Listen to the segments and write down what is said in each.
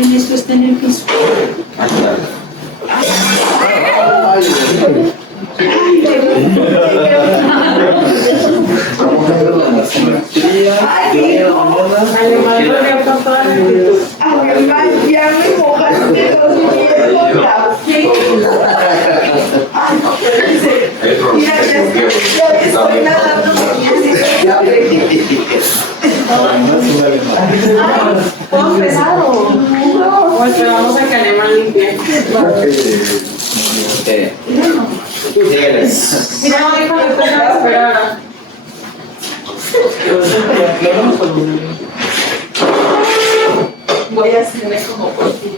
¿Quién esto está en el piso? Ya me mojaste los pies. Ay, no puede ser. Mira, ya estoy nadando. Todo pesado. Pues vamos a que Alemán limpie. Mira, no dijo después de esperar. Voy a hacerme como por ti.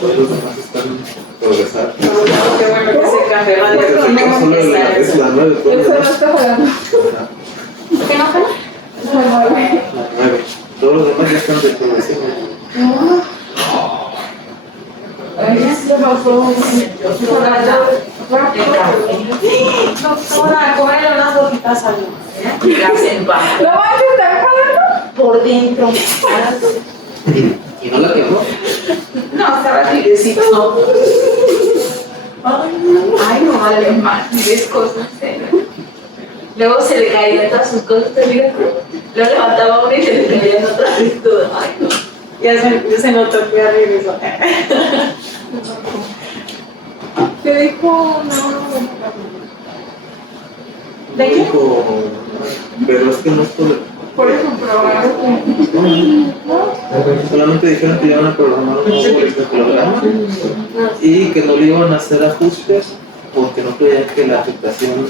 Los demás están progresando. Qué bueno que se café Porque es la 9 de Eso no está jalando. ¿Qué no jala? la 9. Todos los demás ya están de progresión. Ay, se bajó. Doctora, cóbrele unas gotitas al ¿No vas a estar jalando? Por dentro. ¿Y no la quemó? No, estaba tibiecito. Ay, no vale más. Es cosas serias. Luego se le caían todas sus cosas, ¿te fijas? Luego levantaba una y se le caían otras vez todo. Ay, no. Ya se notó que ya regresó. ¿Qué dijo? ¿De qué? Pero es que no es Por eso probar. solamente dijeron que iban a programar un nuevo programa y que no le iban a hacer ajustes porque no creían que la afectación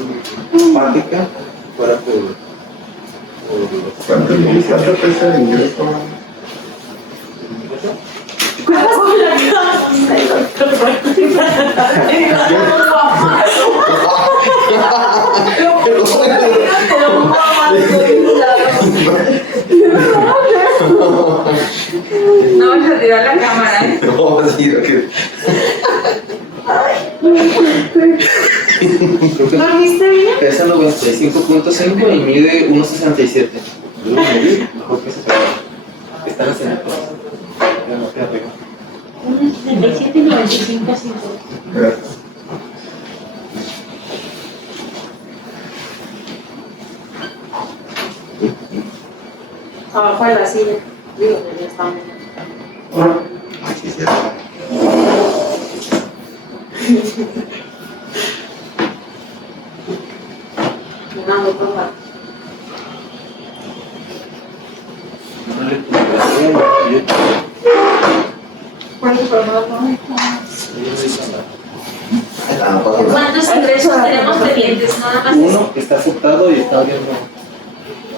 empática fuera por ¿Cuánto pesa el ingreso? No vas a tirar la cámara, ¿eh? No, sí, ¿Dormiste bien? Pesa 95.5 y mide 1.67. Mejor que se pega. Están haciendo cosas. Ya no queda pegado. 37 y 95 5. gracias. Abajo de la silla. Digo, ya estamos. Ay, sí, sí. Una gota. ¿Cuántos formatos? ¿Cuántos ingresos tenemos pendientes? Nada más. Uno que está afectado y está viendo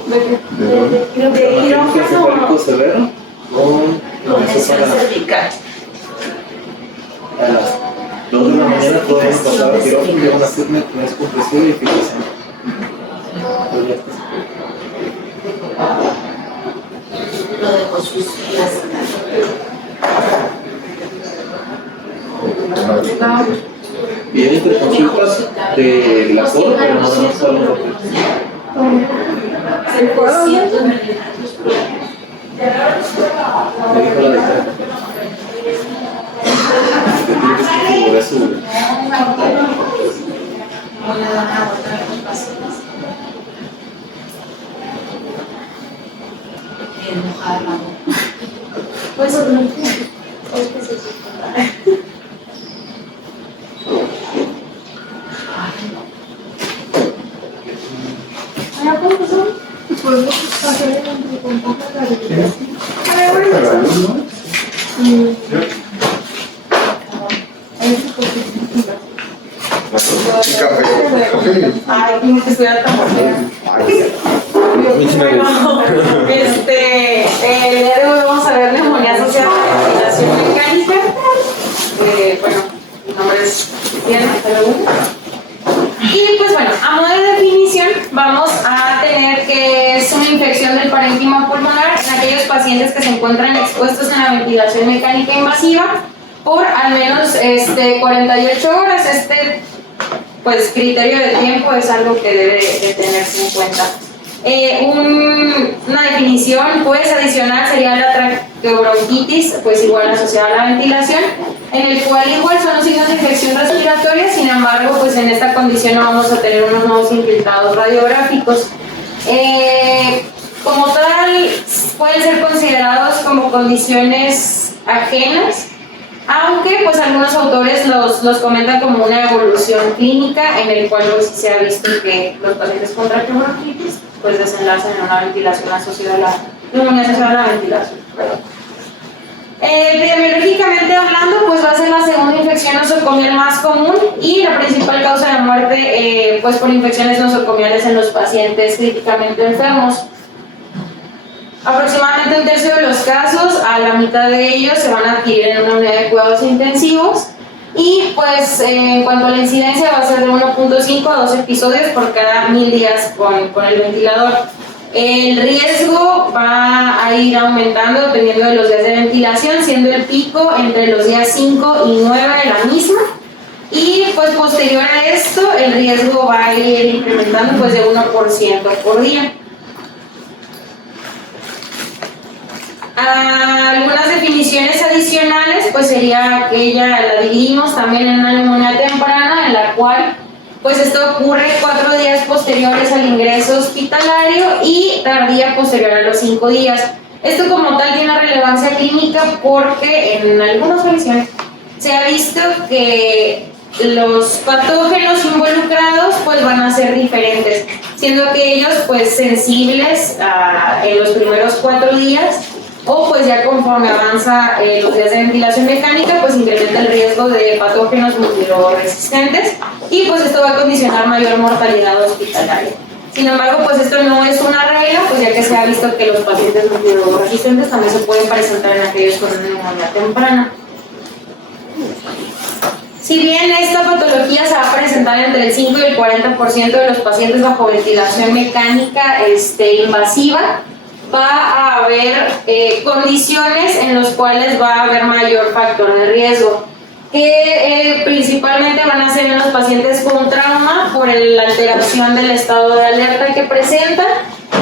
¿De quirófano severo con Contención cervical. a las 2 de la mañana podemos pasar al quirófano y van a hacer una compresión y fijación. Pero ya está. Lo de Jesús. Y hay entre consultas de la coro, pero no solo lo que ¿Se fueron? 700 mililitros por día. me dijo la doctora. Que tiene que configurar su. No le dan agua a los pacientes. Bien mojada la boca. Pues es que se supone. Podemos hacer el contacto de la recuperación. Para la luz, ¿no? Y café. Ay, como que estuviera tan fea. El día de hoy vamos a ver neumonía asociada a la ventilación mecánica. Bueno, mi nombre es Diana, y pues bueno, a modo de definición vamos a tener que es una infección del parénquima pulmonar en aquellos pacientes que se encuentran expuestos en la ventilación mecánica invasiva por al menos 48 horas. Pues criterio de tiempo es algo que debe de tenerse en cuenta. Una definición pues adicional sería la traqueobronquitis, pues igual asociada a la ventilación, en el cual igual son los signos de infección respiratoria. Sin embargo, pues en esta condición no vamos a tener unos nuevos infiltrados radiográficos. Como tal, pueden ser considerados como condiciones ajenas, aunque pues algunos autores los comentan como una evolución clínica, en el cual pues se ha visto que los pacientes con traqueobronquitis pues desenlazan en una ventilación asociada a la neumonía asociada a la ventilación. Epidemiológicamente hablando, pues va a ser la segunda infección nosocomial más común y la principal causa de muerte pues por infecciones nosocomiales en los pacientes críticamente enfermos. Aproximadamente un tercio de los casos, a la mitad de ellos se van a adquirir en una unidad de cuidados intensivos, y pues en cuanto a la incidencia va a ser de 1.5 a 2 episodios por cada 1000 días con el ventilador. El riesgo va a ir aumentando dependiendo de los días de ventilación, siendo el pico entre los días 5 y 9 de la misma, y pues posterior a esto el riesgo va a ir incrementando pues de 1% por día. Algunas definiciones adicionales pues sería aquella, la dividimos también en una neumonía temprana, en la cual pues esto ocurre 4 días posteriores al ingreso hospitalario y tardía posterior a los 5 días. Esto como tal tiene una relevancia clínica porque en algunas ocasiones se ha visto que los patógenos involucrados pues van a ser diferentes, siendo que ellos pues sensibles en los primeros 4 días, o pues ya conforme avanza los días de ventilación mecánica pues incrementa el riesgo de patógenos multiresistentes, y pues esto va a condicionar mayor mortalidad hospitalaria. Sin embargo, pues esto no es una regla, pues ya que se ha visto que los pacientes multiresistentes también se pueden presentar en aquellos con una neumonía temprana. Si bien esta patología se va a presentar entre el 5 y el 40% de los pacientes bajo ventilación mecánica invasiva, va a haber condiciones en las cuales va a haber mayor factor de riesgo, que principalmente van a ser en los pacientes con trauma por la alteración del estado de alerta que presentan,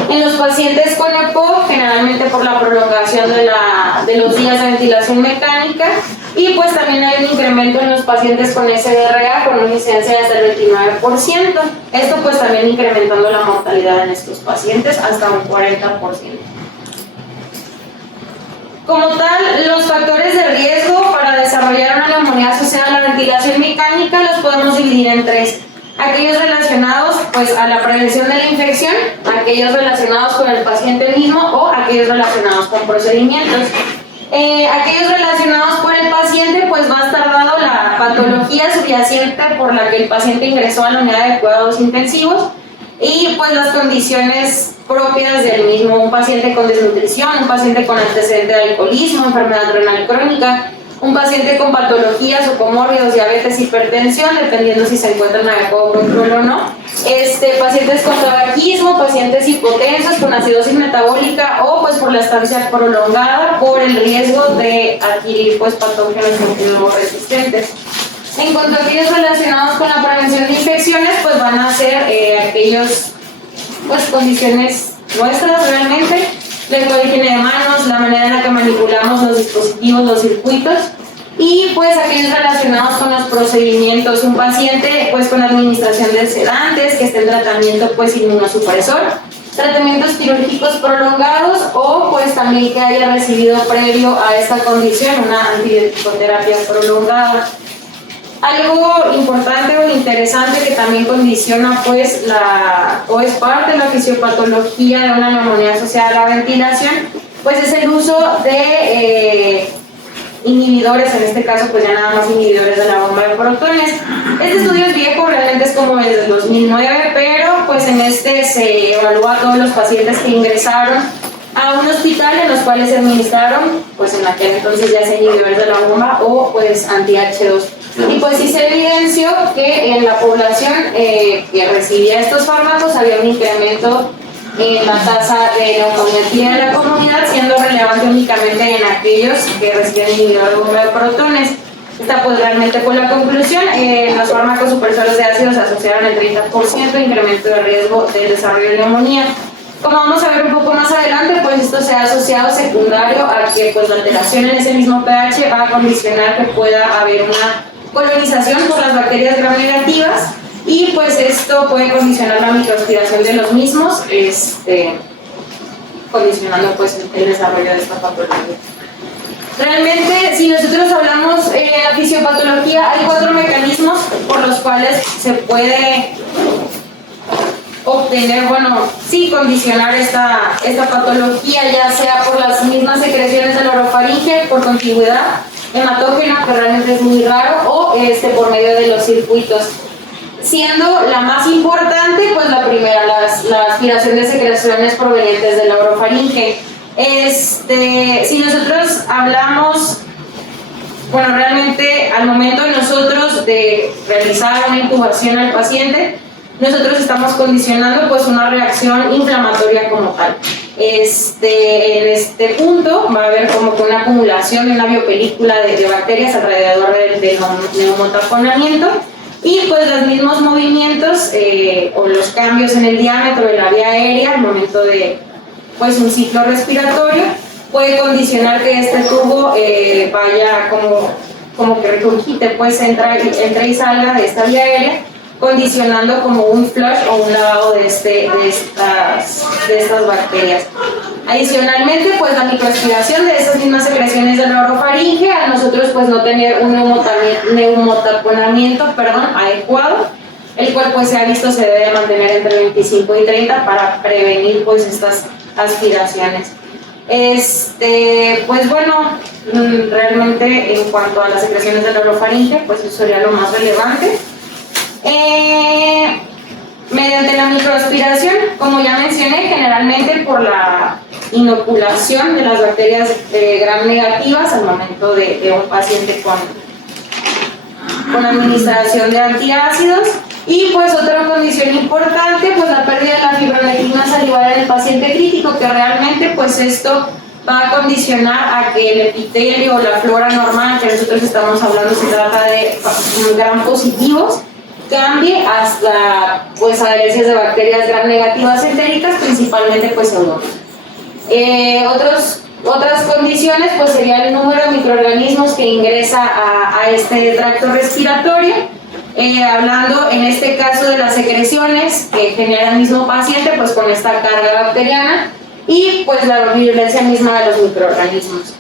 en los pacientes con EPOC generalmente por la prolongación de los días de ventilación mecánica, y pues también hay un incremento en los pacientes con SBRA con una incidencia de hasta el 29%. Esto pues también incrementando la mortalidad en estos pacientes hasta un 40%. Como tal, los factores de riesgo para desarrollar una neumonía asociada a la ventilación mecánica los podemos dividir en 3. Aquellos relacionados pues a la prevención de la infección, aquellos relacionados con el paciente mismo o aquellos relacionados con procedimientos. Aquellos relacionados con el paciente pues va a estar dado la patología subyacente por la que el paciente ingresó a la unidad de cuidados intensivos y pues las condiciones propias del mismo, un paciente con desnutrición, un paciente con antecedente de alcoholismo, enfermedad renal crónica, un paciente con patologías o comórbidos, diabetes, hipertensión, dependiendo si se encuentra en adecuado control o no, pacientes con tabaquismo, pacientes hipotensos, con acidosis metabólica o pues por la estancia prolongada por el riesgo de adquirir pues patógenos multiresistentes. En cuanto a aquellos relacionados con la prevención de infecciones, pues van a ser aquellos pues condiciones nuestras realmente, la higiene de manos, la manera en la que manipulamos los dispositivos, los circuitos, y pues aquellos relacionados con los procedimientos, un paciente pues con administración de sedantes, que esté en tratamiento pues inmunosupresor, tratamientos quirúrgicos prolongados o pues también que haya recibido previo a esta condición una antibiótico-terapia prolongada. Algo importante o interesante que también condiciona pues o es parte de la fisiopatología de una neumonía asociada a la ventilación, pues es el uso de inhibidores, en este caso pues ya nada más inhibidores de la bomba de protones. Este estudio es viejo, realmente es como desde el 2009, pero pues en este se evalúa a todos los pacientes que ingresaron a un hospital en los cuales se administraron pues en aquel entonces ya sea inhibidores de la bomba o pues anti-H2. Y pues sí se evidenció que en la población que recibía estos fármacos había un incremento en la tasa de neumonía de la comunidad, siendo relevante únicamente en aquellos que recibían inhibidor de bomba de protones. Esta pues realmente fue la conclusión. Los fármacos supresores de ácidos asociaron el 30% de incremento de riesgo del desarrollo de neumonía. Como vamos a ver un poco más adelante, pues esto se ha asociado secundario a que pues la alteración en ese mismo pH va a condicionar que pueda haber una colonización por las bacterias gram negativas y pues esto puede condicionar la microaspiración de los mismos, condicionando pues el desarrollo de esta patología. Realmente, si nosotros hablamos de la fisiopatología, hay 4 mecanismos por los cuales se puede obtener, condicionar esta patología, ya sea por las mismas secreciones de la orofaringe, por contigüidad hematógena, que realmente es muy raro, o por medio de los circuitos. Siendo la más importante, pues la primera, la aspiración de secreciones provenientes de la orofaringe. Si nosotros hablamos, realmente al momento de nosotros de realizar una intubación al paciente, nosotros estamos condicionando pues una reacción inflamatoria como tal. En este punto va a haber como que una acumulación de una biopelícula de bacterias alrededor del neumotaponamiento y pues los mismos movimientos o los cambios en el diámetro de la vía aérea al momento de pues un ciclo respiratorio puede condicionar que este tubo vaya como que regurgite, pues entre y salga de esta vía aérea, condicionando como un flush o un lavado de estas bacterias. Adicionalmente, pues la microaspiración de estas mismas secreciones de la orofaringe, a nosotros pues no tener un neumotaponamiento adecuado, el cual pues se ha visto se debe mantener entre 25 y 30 para prevenir pues estas aspiraciones. Realmente en cuanto a las secreciones de la orofaringe, pues eso sería lo más relevante. Mediante la microaspiración, como ya mencioné, generalmente por la inoculación de las bacterias gram negativas al momento de un paciente con administración de antiácidos. Y pues otra condición importante, pues la pérdida de la fibronectina salivar en el paciente crítico, que realmente pues esto va a condicionar a que el epitelio o la flora normal que nosotros estamos hablando, se trata de gram positivos, cambie hasta pues adherencias de bacterias gram negativas entéricas, principalmente pues eudomonas. Otras condiciones pues sería el número de microorganismos que ingresa a este tracto respiratorio. Hablando en este caso de las secreciones que genera el mismo paciente pues con esta carga bacteriana y pues la virulencia misma de los microorganismos.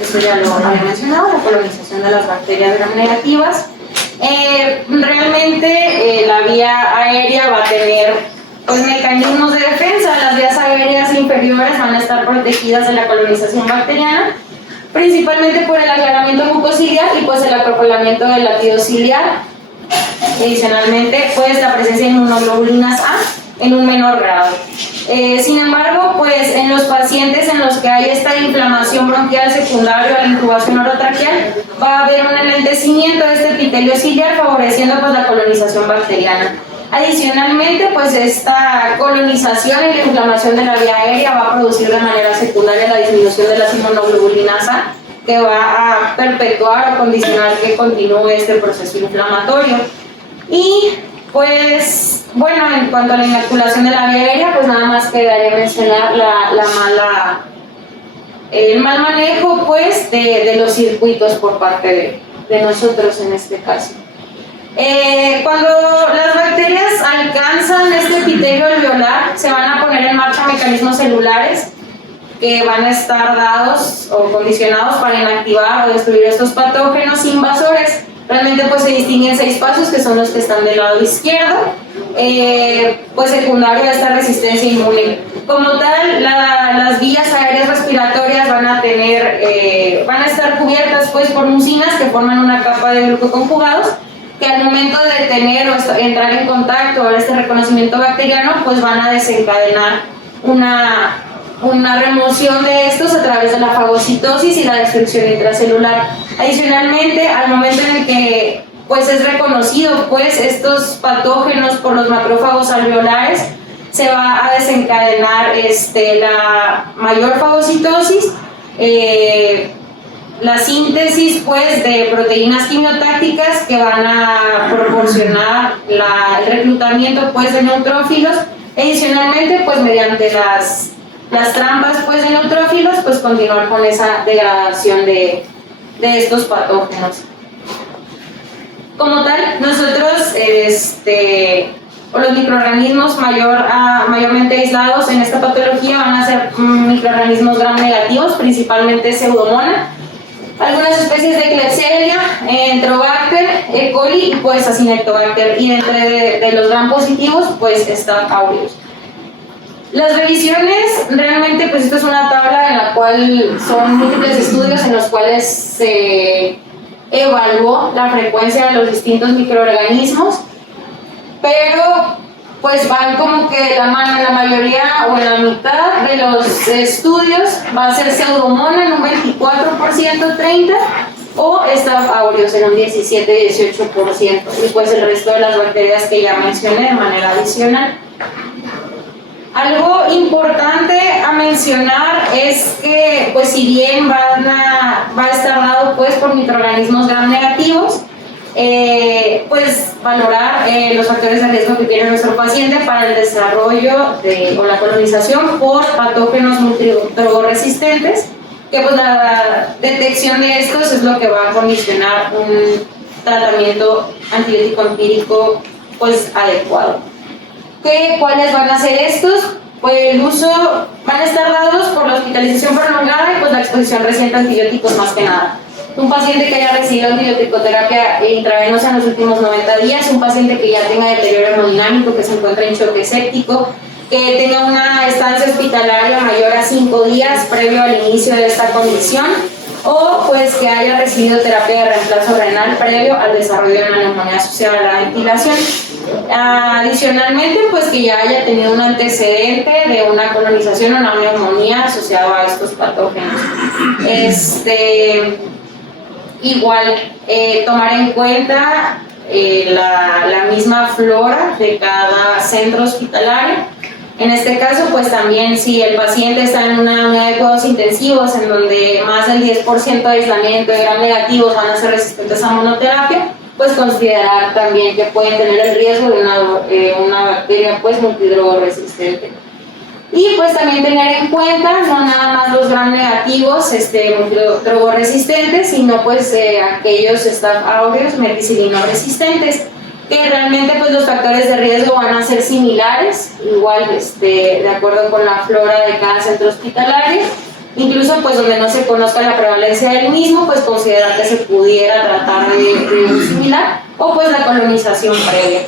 Esto ya lo había mencionado, la colonización de las bacterias gram negativas. Realmente la vía aérea va a tener pues mecanismos de defensa. Las vías aéreas inferiores van a estar protegidas de la colonización bacteriana, principalmente por el aclaramiento mucociliar y pues el acoplamiento del latido ciliar. Adicionalmente, pues la presencia de inmunoglobulinas A en un menor grado. Sin embargo, pues en los pacientes en los que hay esta inflamación bronquial secundaria a la intubación orotraqueal, va a haber un enlentecimiento de este epitelio ciliar, favoreciendo pues la colonización bacteriana. Adicionalmente, pues esta colonización y la inflamación de la vía aérea va a producir de manera secundaria la disminución de las inmunoglobulinas A, que va a perpetuar o condicionar que continúe este proceso inflamatorio. Y pues, en cuanto a la inoculación de la vía aérea, pues nada más quedaría mencionar el mal manejo pues de los circuitos por parte de nosotros en este caso. Cuando las bacterias alcanzan este epitelio alveolar, se van a poner en marcha mecanismos celulares que van a estar dados o condicionados para inactivar o destruir estos patógenos invasores. Realmente pues se distinguen 6 pasos, que son los que están del lado izquierdo, pues secundario a esta resistencia inmune. Como tal, las vías aéreas respiratorias van a estar cubiertas pues por mucinas que forman una capa de glucoconjugados, que al momento de tener o entrar en contacto o este reconocimiento bacteriano, pues van a desencadenar una remoción de estos a través de la fagocitosis y la destrucción intracelular. Adicionalmente, al momento en el que pues es reconocido pues estos patógenos por los macrófagos alveolares, se va a desencadenar la mayor fagocitosis, la síntesis pues de proteínas quimiotácticas que van a proporcionar el reclutamiento pues de neutrófilos Adicionalmente, pues mediante las trampas pues, de neutrófilos, pues continuar con esa degradación de estos patógenos. Como tal, nosotros, o los microorganismos mayormente aislados en esta patología van a ser microorganismos gram negativos, principalmente Pseudomonas, algunas especies de Klebsiella, Enterobacter, E. coli y pues Acinetobacter, y entre de los gram positivos pues Staph aureus. Las revisiones, realmente pues esto es una tabla en la cual son múltiples estudios en los cuales se evaluó la frecuencia de los distintos microorganismos, pero pues van como que la mano en la mayoría o en la mitad de los estudios va a ser Pseudomonas en un 24%, 30%, o Staph aureus en un 17-18%, y pues el resto de las bacterias que ya mencioné de manera adicional. Algo importante a mencionar es que, pues si bien va a estar dado pues, por microorganismos gram negativos, pues valorar los factores de riesgo que tiene nuestro paciente para el desarrollo o la colonización por patógenos multidrogoresistentes, que pues la detección de estos es lo que va a condicionar un tratamiento antibiótico empírico pues adecuado. ¿Cuáles van a ser estos? Pues el uso van a estar dados por la hospitalización prolongada y pues la exposición reciente a antibióticos más que nada. Un paciente que haya recibido antibiótico-terapia intravenosa en los últimos 90 días, un paciente que ya tenga deterioro hemodinámico, que se encuentra en choque séptico, que tenga una estancia hospitalaria mayor a 5 días previo al inicio de esta condición, o pues que haya recibido terapia de reemplazo renal previo al desarrollo de una neumonía asociada a la ventilación. Adicionalmente, pues que ya haya tenido un antecedente de una colonización o una neumonía asociada a estos patógenos. Igual, tomar en cuenta la misma flora de cada centro hospitalario. En este caso, pues también si el paciente está en una unidad de cuidados intensivos en donde más del 10% de aislamiento de gram negativos van a ser resistentes a monoterapia, pues considerar también que pueden tener el riesgo de una bacteria pues multidrogoresistente. Y pues también tener en cuenta no nada más los gram negativos multidrogoresistentes, sino pues aquellos Staph aureus meticilino resistentes, que realmente pues los factores de riesgo van a ser similares, igual de acuerdo con la flora de cada centro hospitalario, incluso pues donde no se conozca la prevalencia del mismo, pues considerar que se pudiera tratar de un similar, o pues la colonización previa.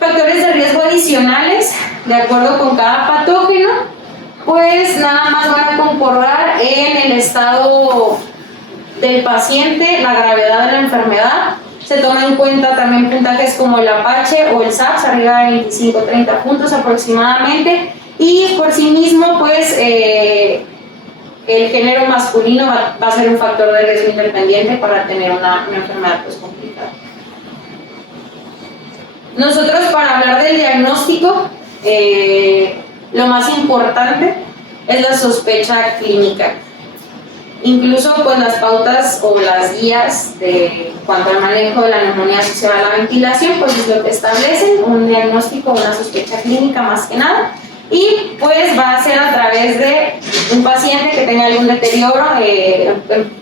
Factores de riesgo adicionales, de acuerdo con cada patógeno, pues nada más van a concordar en el estado del paciente, la gravedad de la enfermedad. Se toma en cuenta también puntajes como el Apache o el SAPS, arriba de 25-30 puntos aproximadamente, y por sí mismo, pues el género masculino va a ser un factor de riesgo independiente para tener una enfermedad pues, complicada. Nosotros, para hablar del diagnóstico, lo más importante es la sospecha clínica. Incluso pues las pautas o las guías de cuanto al manejo de la neumonía asociada a la ventilación, pues es lo que establecen, un diagnóstico, una sospecha clínica más que nada, y pues va a ser a través de un paciente que tenga algún deterioro,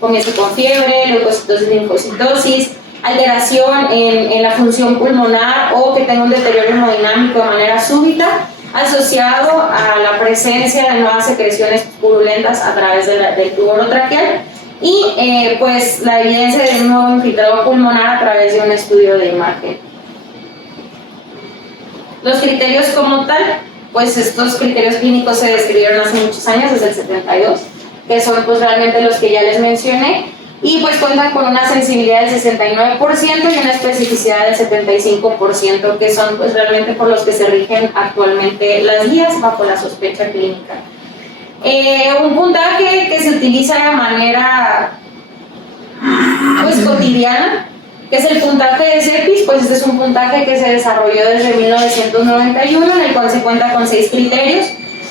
comience con fiebre, leucocitosis, linfocitosis, alteración en la función pulmonar o que tenga un deterioro hemodinámico de manera súbita, asociado a la presencia de nuevas secreciones purulentas a través del tubo orotraqueal y pues la evidencia de un nuevo infiltrado pulmonar a través de un estudio de imagen. Los criterios como tal, pues estos criterios clínicos se describieron hace muchos años, desde el 72, que son pues realmente los que ya les mencioné, y pues cuentan con una sensibilidad del 69% y una especificidad del 75%, que son pues realmente por los que se rigen actualmente las guías bajo la sospecha clínica. Un puntaje que se utiliza de manera pues cotidiana, que es el puntaje de CEPIS, pues este es un puntaje que se desarrolló desde 1991, en el cual se cuenta con 6 criterios.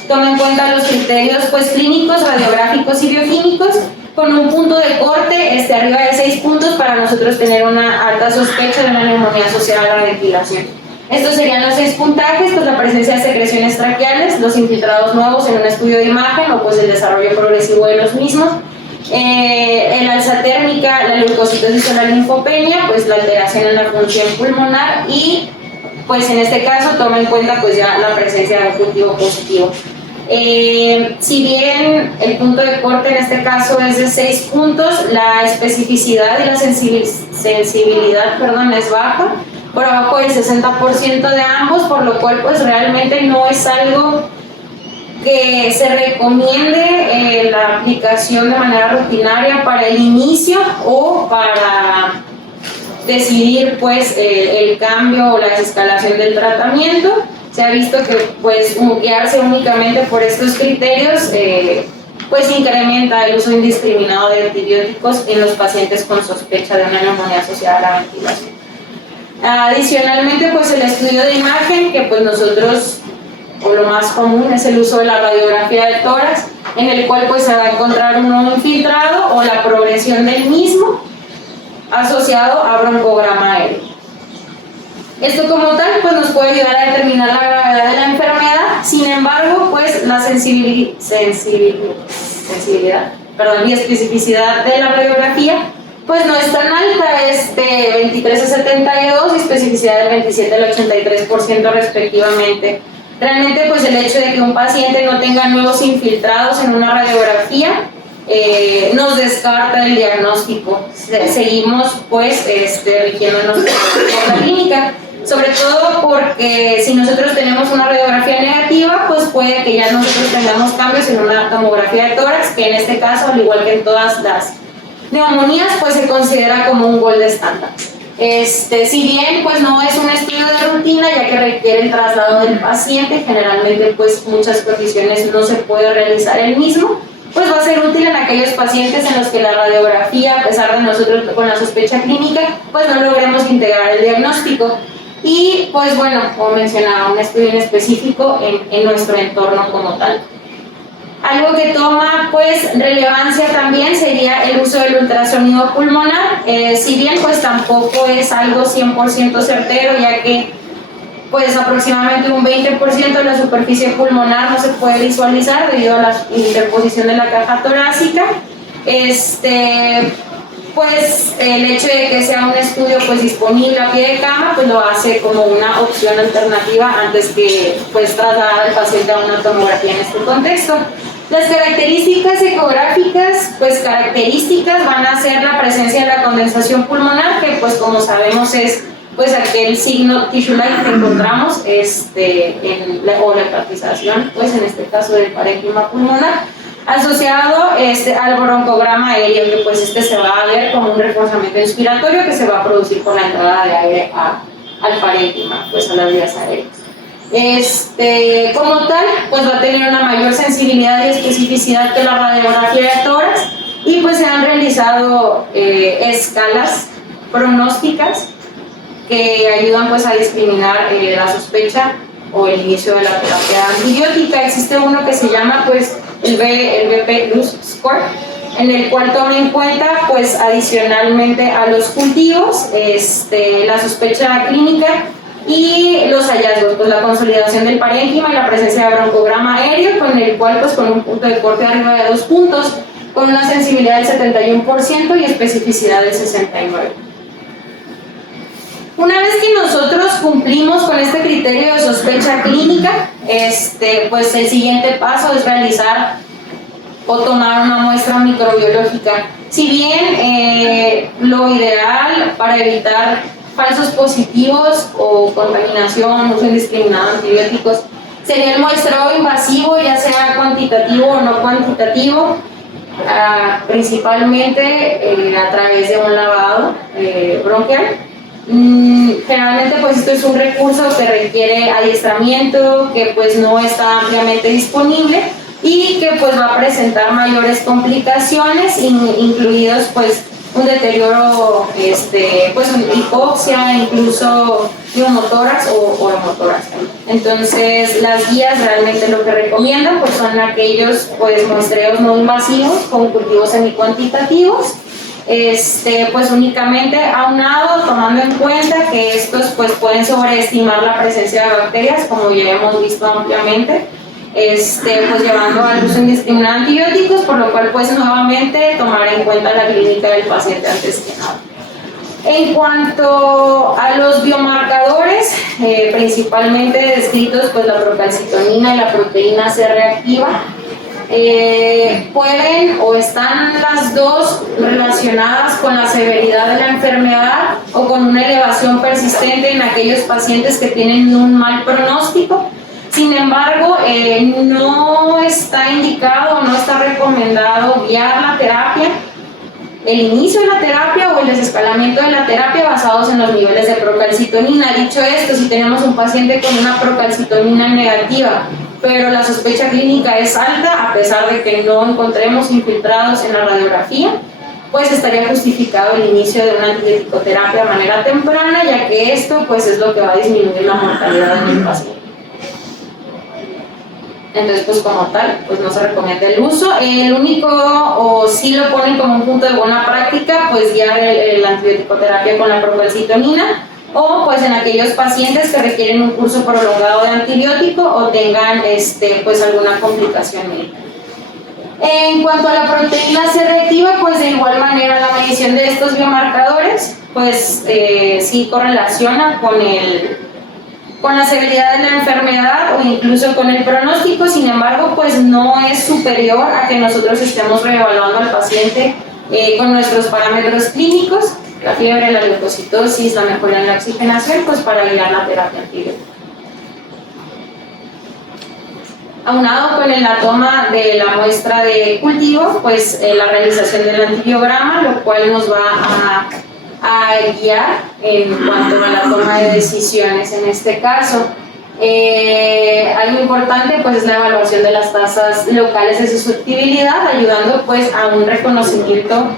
Toma en cuenta los criterios pues clínicos, radiográficos y bioquímicos, con un punto de corte arriba de 6 puntos para nosotros tener una alta sospecha de una neumonía asociada a la ventilación. Estos serían los 6 puntajes, pues la presencia de secreciones traqueales, los infiltrados nuevos en un estudio de imagen o pues el desarrollo progresivo de los mismos, el alza térmica, la leucocitosis o la linfopenia, pues la alteración en la función pulmonar y pues en este caso toma en cuenta pues ya la presencia de un cultivo positivo. Si bien el punto de corte en este caso es de 6 puntos, la especificidad y la sensibilidad es baja, por abajo del 60% de ambos, por lo cual pues realmente no es algo que se recomiende la aplicación de manera rutinaria para el inicio o para decidir pues el cambio o la desescalación del tratamiento. Se ha visto que pues guiarse únicamente por estos criterios pues incrementa el uso indiscriminado de antibióticos en los pacientes con sospecha de una neumonía asociada a la ventilación. Adicionalmente pues el estudio de imagen, que pues nosotros, o lo más común, es el uso de la radiografía de tórax, en el cual pues se va a encontrar un infiltrado o la progresión del mismo asociado a broncograma aéreo. Esto como tal pues nos puede ayudar a determinar la gravedad de la enfermedad. Sin embargo, pues la sensibilidad y especificidad de la radiografía pues no es tan alta, es de 23 a 72 y especificidad del 27 al 83% respectivamente. Realmente pues el hecho de que un paciente no tenga nuevos infiltrados en una radiografía nos descarta el diagnóstico. Seguimos pues rigiéndonos por la clínica, sobre todo porque si nosotros tenemos una radiografía negativa pues puede que ya nosotros tengamos cambios en una tomografía de tórax, que en este caso, al igual que en todas las neumonías, pues se considera como un gold estándar. Si bien pues no es un estudio de rutina, ya que requiere el traslado del paciente, generalmente pues muchas condiciones no se puede realizar el mismo, pues va a ser útil en aquellos pacientes en los que la radiografía, a pesar de nosotros con la sospecha clínica, pues no logremos integrar el diagnóstico. Y pues bueno, como mencionaba, un estudio en específico en nuestro entorno como tal. Algo que toma pues relevancia también sería el uso del ultrasonido pulmonar, si bien pues tampoco es algo 100% certero, ya que pues aproximadamente un 20% de la superficie pulmonar no se puede visualizar debido a la interposición de la caja torácica. Pues el hecho de que sea un estudio pues disponible a pie de cama pues lo hace como una opción alternativa antes que pues trasladar al paciente a una tomografía en este contexto. Las características ecográficas, pues características van a ser la presencia de la condensación pulmonar, que pues como sabemos es pues aquel signo tissue-like que encontramos o la hepatización, pues en este caso del parénquima pulmonar, asociado al broncograma aéreo, que pues se va a ver como un reforzamiento inspiratorio que se va a producir con la entrada de aire al parénquima, pues a las vías aéreas. Como tal, pues va a tener una mayor sensibilidad y especificidad que la radiografía de tórax, y pues se han realizado escalas pronósticas que ayudan pues a discriminar la sospecha o el inicio de la terapia antibiótica. Existe uno que se llama pues el BP-LUS score, en el cual toma en cuenta pues adicionalmente a los cultivos la sospecha clínica y los hallazgos, pues la consolidación del parénquima y la presencia de broncograma aéreo, con el cual pues con un punto de corte arriba de 2 puntos, con una sensibilidad del 71% y especificidad del 69%. Una vez que nosotros cumplimos con este criterio de sospecha clínica, pues el siguiente paso es realizar o tomar una muestra microbiológica. Si bien lo ideal para evitar falsos positivos o contaminación, uso indiscriminado de antibióticos, sería el muestreo invasivo, ya sea cuantitativo o no cuantitativo, principalmente a través de un lavado bronquial. Generalmente pues esto es un recurso que requiere adiestramiento, que pues no está ampliamente disponible y que pues va a presentar mayores complicaciones, incluidos pues un deterioro, pues una hipoxia, incluso neumotórax o hemotórax. Entonces las guías realmente lo que recomiendan pues son aquellos pues muestreos no invasivos con cultivos semicuantitativos, pues únicamente aunado, tomando en cuenta que estos pues pueden sobreestimar la presencia de bacterias, como ya hemos visto ampliamente, pues llevando al uso indiscriminado de antibióticos, por lo cual pues nuevamente tomar en cuenta la clínica del paciente antes que nada. En cuanto a los biomarcadores, principalmente descritos pues la procalcitonina y la proteína C reactiva, pueden o están las dos relacionadas con la severidad de la enfermedad o con una elevación persistente en aquellos pacientes que tienen un mal pronóstico. Sin embargo, no está indicado, no está recomendado guiar la terapia, el inicio de la terapia o el desescalamiento de la terapia basados en los niveles de procalcitonina. Dicho esto, si tenemos un paciente con una procalcitonina negativa, pero la sospecha clínica es alta, a pesar de que no encontremos infiltrados en la radiografía, pues estaría justificado el inicio de una antibiótico-terapia de manera temprana, ya que esto pues es lo que va a disminuir la mortalidad en el paciente. Entonces, pues como tal, pues no se recomienda el uso. El único, o sí lo ponen como un punto de buena práctica, pues guiar la antibiótico-terapia con la procalcitonina, o pues en aquellos pacientes que requieren un curso prolongado de antibiótico o tengan pues alguna complicación médica. En cuanto a la proteína C reactiva, pues de igual manera la medición de estos biomarcadores, pues sí correlaciona con la severidad de la enfermedad o incluso con el pronóstico. Sin embargo, pues no es superior a que nosotros estemos reevaluando al paciente con nuestros parámetros clínicos, la fiebre, la leucocitosis, la mejora en la oxigenación, pues para guiar la terapia antibiótica. Aunado con la toma de la muestra de cultivo, pues la realización del antibiograma, lo cual nos va a guiar en cuanto a la toma de decisiones en este caso. Algo importante pues es la evaluación de las tasas locales de susceptibilidad, ayudando pues a un reconocimiento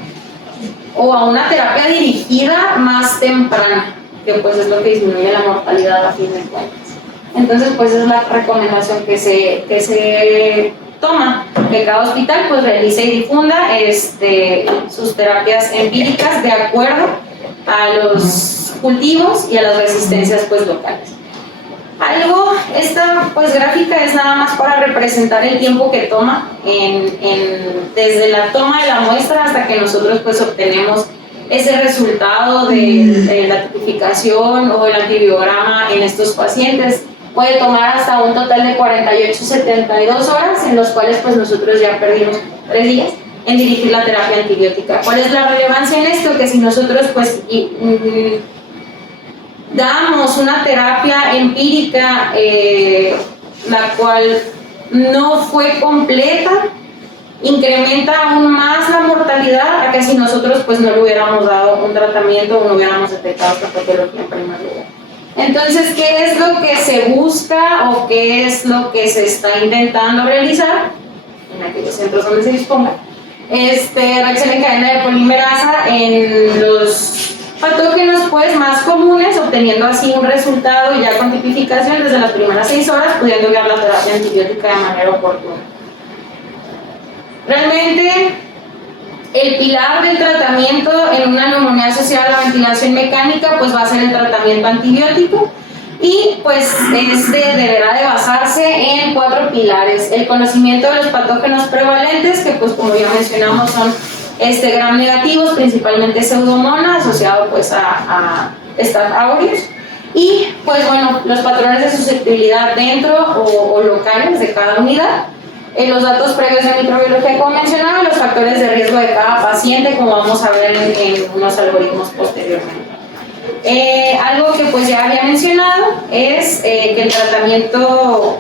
o a una terapia dirigida más temprana, que pues es lo que disminuye la mortalidad a fin de cuentas. Entonces pues es la recomendación que se toma, que cada hospital pues realice y difunda sus terapias empíricas de acuerdo a los cultivos y a las resistencias pues locales. Esta pues gráfica es nada más para representar el tiempo que toma desde la toma de la muestra hasta que nosotros pues obtenemos ese resultado de la tipificación o el antibiograma en estos pacientes. Puede tomar hasta un total de 48-72 horas, en los cuales pues nosotros ya perdimos 3 días en dirigir la terapia antibiótica. ¿Cuál es la relevancia en esto? Que si nosotros pues damos una terapia empírica la cual no fue completa, incrementa aún más la mortalidad a que si nosotros pues no le hubiéramos dado un tratamiento o no hubiéramos detectado esta patología en primer lugar. Entonces, ¿qué es lo que se busca o qué es lo que se está intentando realizar en aquellos centros donde se disponga? Reacción en cadena de polimerasa en los patógenos pues más comunes, obteniendo así un resultado ya con tipificación desde las primeras 6 horas, pudiendo guiar la terapia antibiótica de manera oportuna. Realmente, el pilar del tratamiento en una neumonía asociada a la ventilación mecánica pues va a ser el tratamiento antibiótico, y pues deberá de basarse en 4 pilares: el conocimiento de los patógenos prevalentes, que pues como ya mencionamos son gram negativos, principalmente Pseudomonas, asociado pues a Staph aureus, y pues bueno, los patrones de susceptibilidad dentro o locales de cada unidad, los datos previos de microbiología como mencionaba, los factores de riesgo de cada paciente, como vamos a ver en unos algoritmos posteriormente. Algo que pues ya había mencionado es que el tratamiento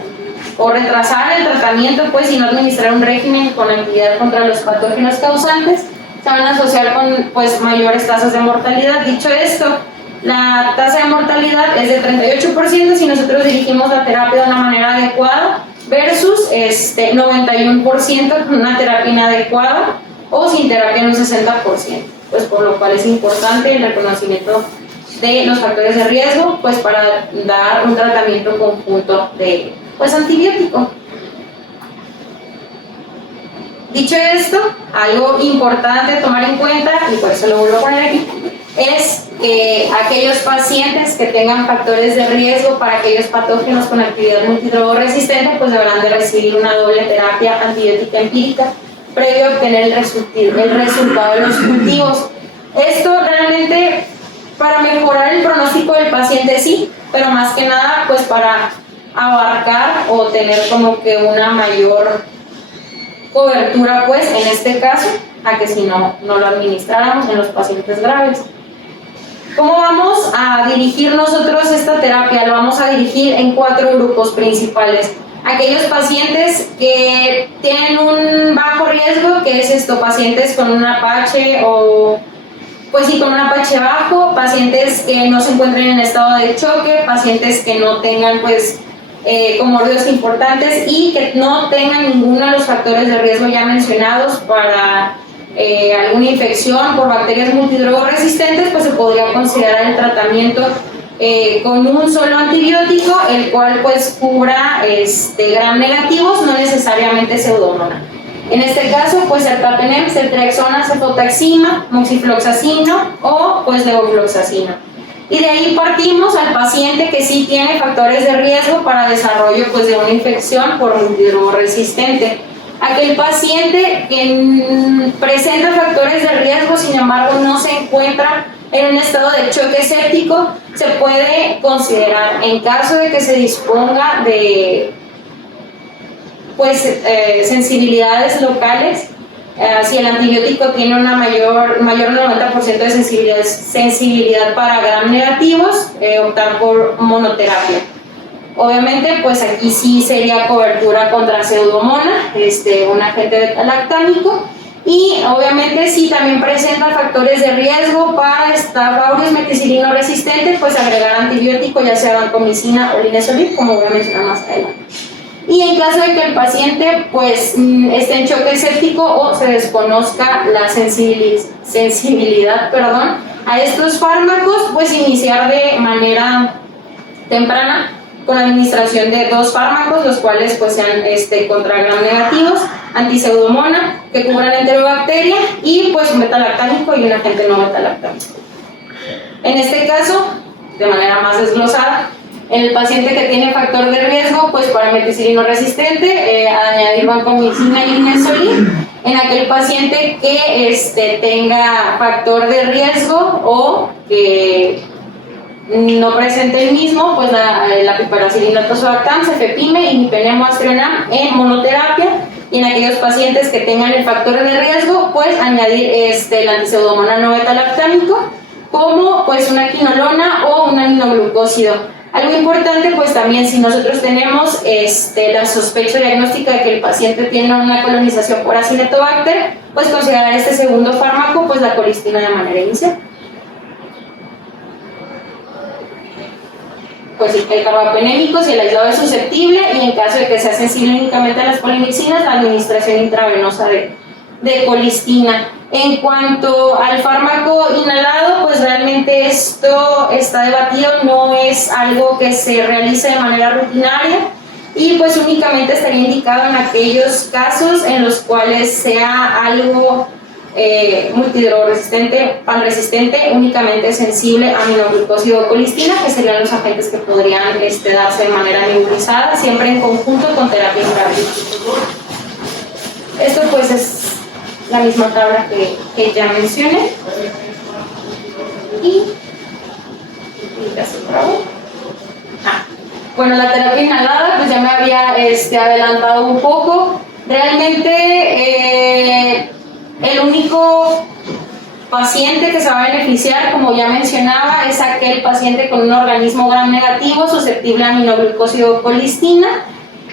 o retrasar el tratamiento pues y no administrar un régimen con actividad contra los patógenos causantes se van a asociar con pues mayores tasas de mortalidad. Dicho esto, la tasa de mortalidad es de 38% si nosotros dirigimos la terapia de una manera adecuada versus 91% con una terapia inadecuada o sin terapia en un 60%, pues por lo cual es importante el reconocimiento de los factores de riesgo pues para dar un tratamiento conjunto de pues antibiótico. Dicho esto, algo importante a tomar en cuenta, y por eso lo vuelvo a poner aquí, es que aquellos pacientes que tengan factores de riesgo para aquellos patógenos con actividad multidrogoresistente, pues deberán de recibir una doble terapia antibiótica empírica previo a obtener el resultado de los cultivos. Esto realmente para mejorar el pronóstico del paciente sí, pero más que nada pues para abarcar o tener como que una mayor cobertura pues en este caso a que si no lo administráramos en los pacientes graves. ¿Cómo vamos a dirigir nosotros esta terapia? Lo vamos a dirigir en 4 grupos principales. Aquellos pacientes que tienen un bajo riesgo, que es pacientes con un APH o pues sí, con un APH bajo, pacientes que no se encuentren en estado de choque, pacientes que no tengan pues comórbidos importantes y que no tengan ninguno de los factores de riesgo ya mencionados para alguna infección por bacterias multidrogoresistentes, pues se podría considerar el tratamiento con un solo antibiótico, el cual pues cubra gram negativos, no necesariamente pseudomonas. En este caso, pues sertapenem, ceftriaxona, cefotaxima, moxifloxacino o pues levofloxacino. Y de ahí partimos al paciente que sí tiene factores de riesgo para desarrollo pues de una infección por multidrogoresistente. Aquel paciente que presenta factores de riesgo, sin embargo no se encuentra en un estado de choque séptico, se puede considerar, en caso de que se disponga de pues sensibilidades locales, si el antibiótico tiene una mayor del 90% de sensibilidad para gram negativos, optar por monoterapia. Obviamente, pues aquí sí sería cobertura contra pseudomonas, un agente beta-lactámico, y obviamente si también presenta factores de riesgo para Staph aureus meticilino resistente, pues agregar antibiótico, ya sea vancomicina o linezolid, como voy a mencionar más adelante. Y en caso de que el paciente pues esté en choque séptico o se desconozca la sensibilidad a estos fármacos, pues iniciar de manera temprana con administración de 2 fármacos, los cuales pues sean contra gram negativos, antipseudomona, que cubran enterobacteria, y pues un beta-lactámico y un agente no beta-lactámico. En este caso, de manera más desglosada, en el paciente que tiene factor de riesgo, pues para meticilino resistente, añadir vancomicina y linezolid. En aquel paciente que tenga factor de riesgo o que no presente el mismo, pues la piperacillina tazobactam, cefepime y mipenemo aztreonam en monoterapia. Y en aquellos pacientes que tengan el factor de riesgo, pues añadir el antipseudomonas no beta-lactámico como pues una quinolona o un aminoglucósido. Algo importante, pues también si nosotros tenemos la sospecha diagnóstica de que el paciente tiene una colonización por Acinetobacter, pues considerar este segundo fármaco, pues la colistina de manera inicial. Pues el carbapenémico, si el aislado es susceptible, y en caso de que sea sensible únicamente a las polimixinas, la administración intravenosa de colistina. En cuanto al fármaco inhalado, pues realmente esto está debatido, no es algo que se realice de manera rutinaria y pues únicamente estaría indicado en aquellos casos en los cuales sea algo multidrogoresistente, panresistente, únicamente sensible a aminoglucósido o colistina, que serían los agentes que podrían darse de manera nebulizada, siempre en conjunto con terapia intravenosa. Esto pues es la misma tabla que ya mencioné. Y bueno, la terapia inhalada, pues ya me había adelantado un poco. Realmente el único paciente que se va a beneficiar, como ya mencionaba, es aquel paciente con un organismo gram negativo susceptible a aminoglucósido o colistina.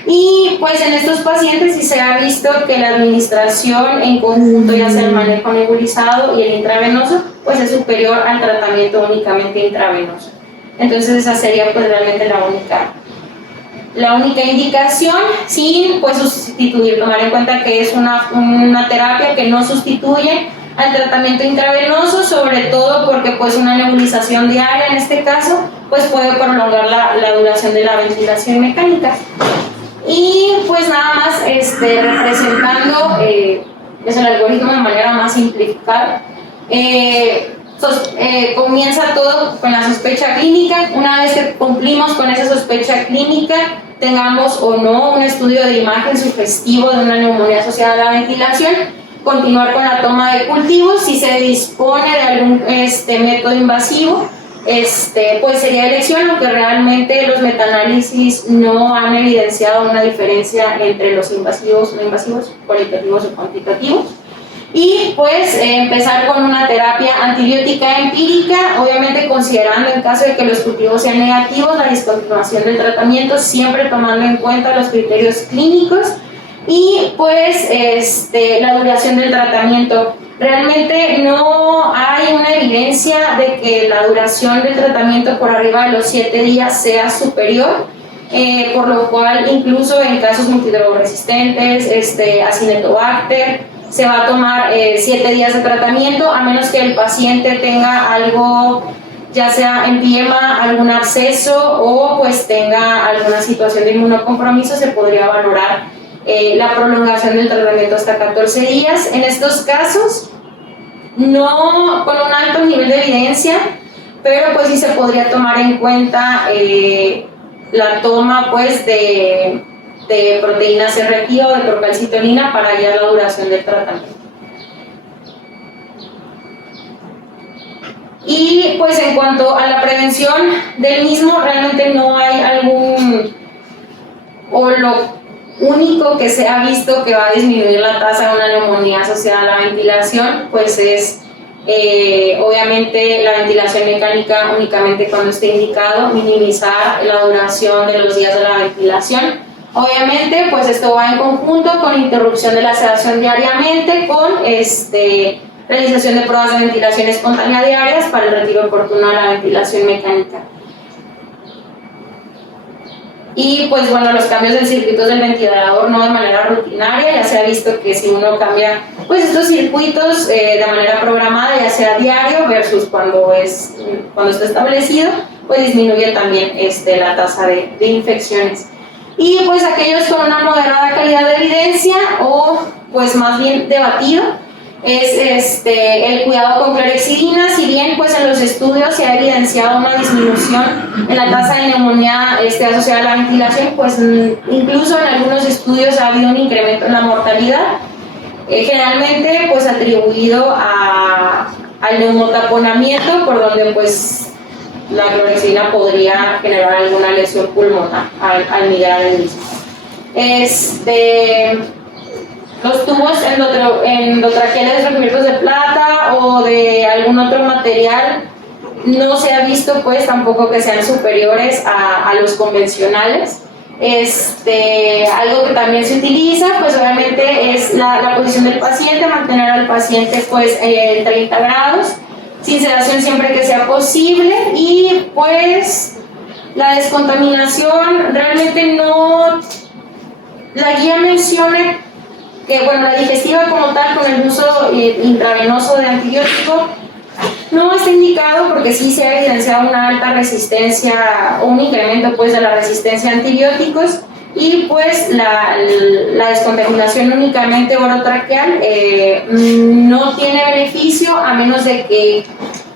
Y pues en estos pacientes sí se ha visto que la administración en conjunto, ya sea el manejo nebulizado y el intravenoso, pues es superior al tratamiento únicamente intravenoso. Entonces esa sería pues realmente la única indicación, sin pues sustituir, tomar en cuenta que es una terapia que no sustituye al tratamiento intravenoso, sobre todo porque pues una nebulización diaria en este caso pues puede prolongar la duración de la ventilación mecánica. Y pues nada más representando es el algoritmo de manera más simplificada. Comienza todo con la sospecha clínica. Una vez que cumplimos con esa sospecha clínica, tengamos o no un estudio de imagen sugestivo de una neumonía asociada a la ventilación, continuar con la toma de cultivos. Si se dispone de algún método invasivo, pues sería elección, aunque realmente los metaanálisis no han evidenciado una diferencia entre los invasivos, no invasivos, cualitativos o cuantitativos. Y pues empezar con una terapia antibiótica empírica, obviamente considerando en caso de que los cultivos sean negativos la discontinuación del tratamiento, siempre tomando en cuenta los criterios clínicos y pues la duración del tratamiento. Realmente no hay una evidencia de que la duración del tratamiento por arriba de los 7 días sea superior, por lo cual incluso en casos multidrogresistentes, Acinetobacter, se va a tomar 7 días de tratamiento, a menos que el paciente tenga algo, ya sea empiema, algún absceso o pues tenga alguna situación de inmunocompromiso, se podría valorar la prolongación del tratamiento hasta 14 días. En estos casos, no con un alto nivel de evidencia, pero pues sí se podría tomar en cuenta la toma pues de proteína C reactiva o de procalcitonina para guiar la duración del tratamiento. Y pues en cuanto a la prevención del mismo, realmente no hay algún, o lo único que se ha visto que va a disminuir la tasa de una neumonía asociada a la ventilación, pues es obviamente la ventilación mecánica únicamente cuando esté indicado, minimizar la duración de los días de la ventilación. Obviamente, pues esto va en conjunto con interrupción de la sedación diariamente, con realización de pruebas de ventilación espontánea diarias para el retiro oportuno de la ventilación mecánica. Y pues bueno, los cambios en circuitos del ventilador no de manera rutinaria, ya se ha visto que si uno cambia pues estos circuitos de manera programada, ya sea diario versus cuando está establecido, pues disminuye también la tasa de infecciones. Y pues aquellos con una moderada calidad de evidencia o pues más bien debatido es el cuidado con clorexidina. Si bien pues en los estudios se ha evidenciado una disminución en la tasa de neumonía asociada a la ventilación, pues incluso en algunos estudios ha habido un incremento en la mortalidad, generalmente pues atribuido al neumotaponamiento, por donde pues la clorexidina podría generar alguna lesión pulmonar al migrar el mismo. Los tubos endotraqueales recubiertos de plata o de algún otro material no se ha visto pues tampoco que sean superiores a los convencionales. Algo que también se utiliza pues obviamente es la posición del paciente, mantener al paciente pues en 30 grados, sin sedación siempre que sea posible, y pues la descontaminación realmente no, la guía menciona que bueno, la digestiva como tal con el uso intravenoso de antibiótico no está indicado, porque sí se ha evidenciado una alta resistencia o un incremento pues de la resistencia a antibióticos, y pues la descontaminación únicamente orotraqueal no tiene beneficio a menos de que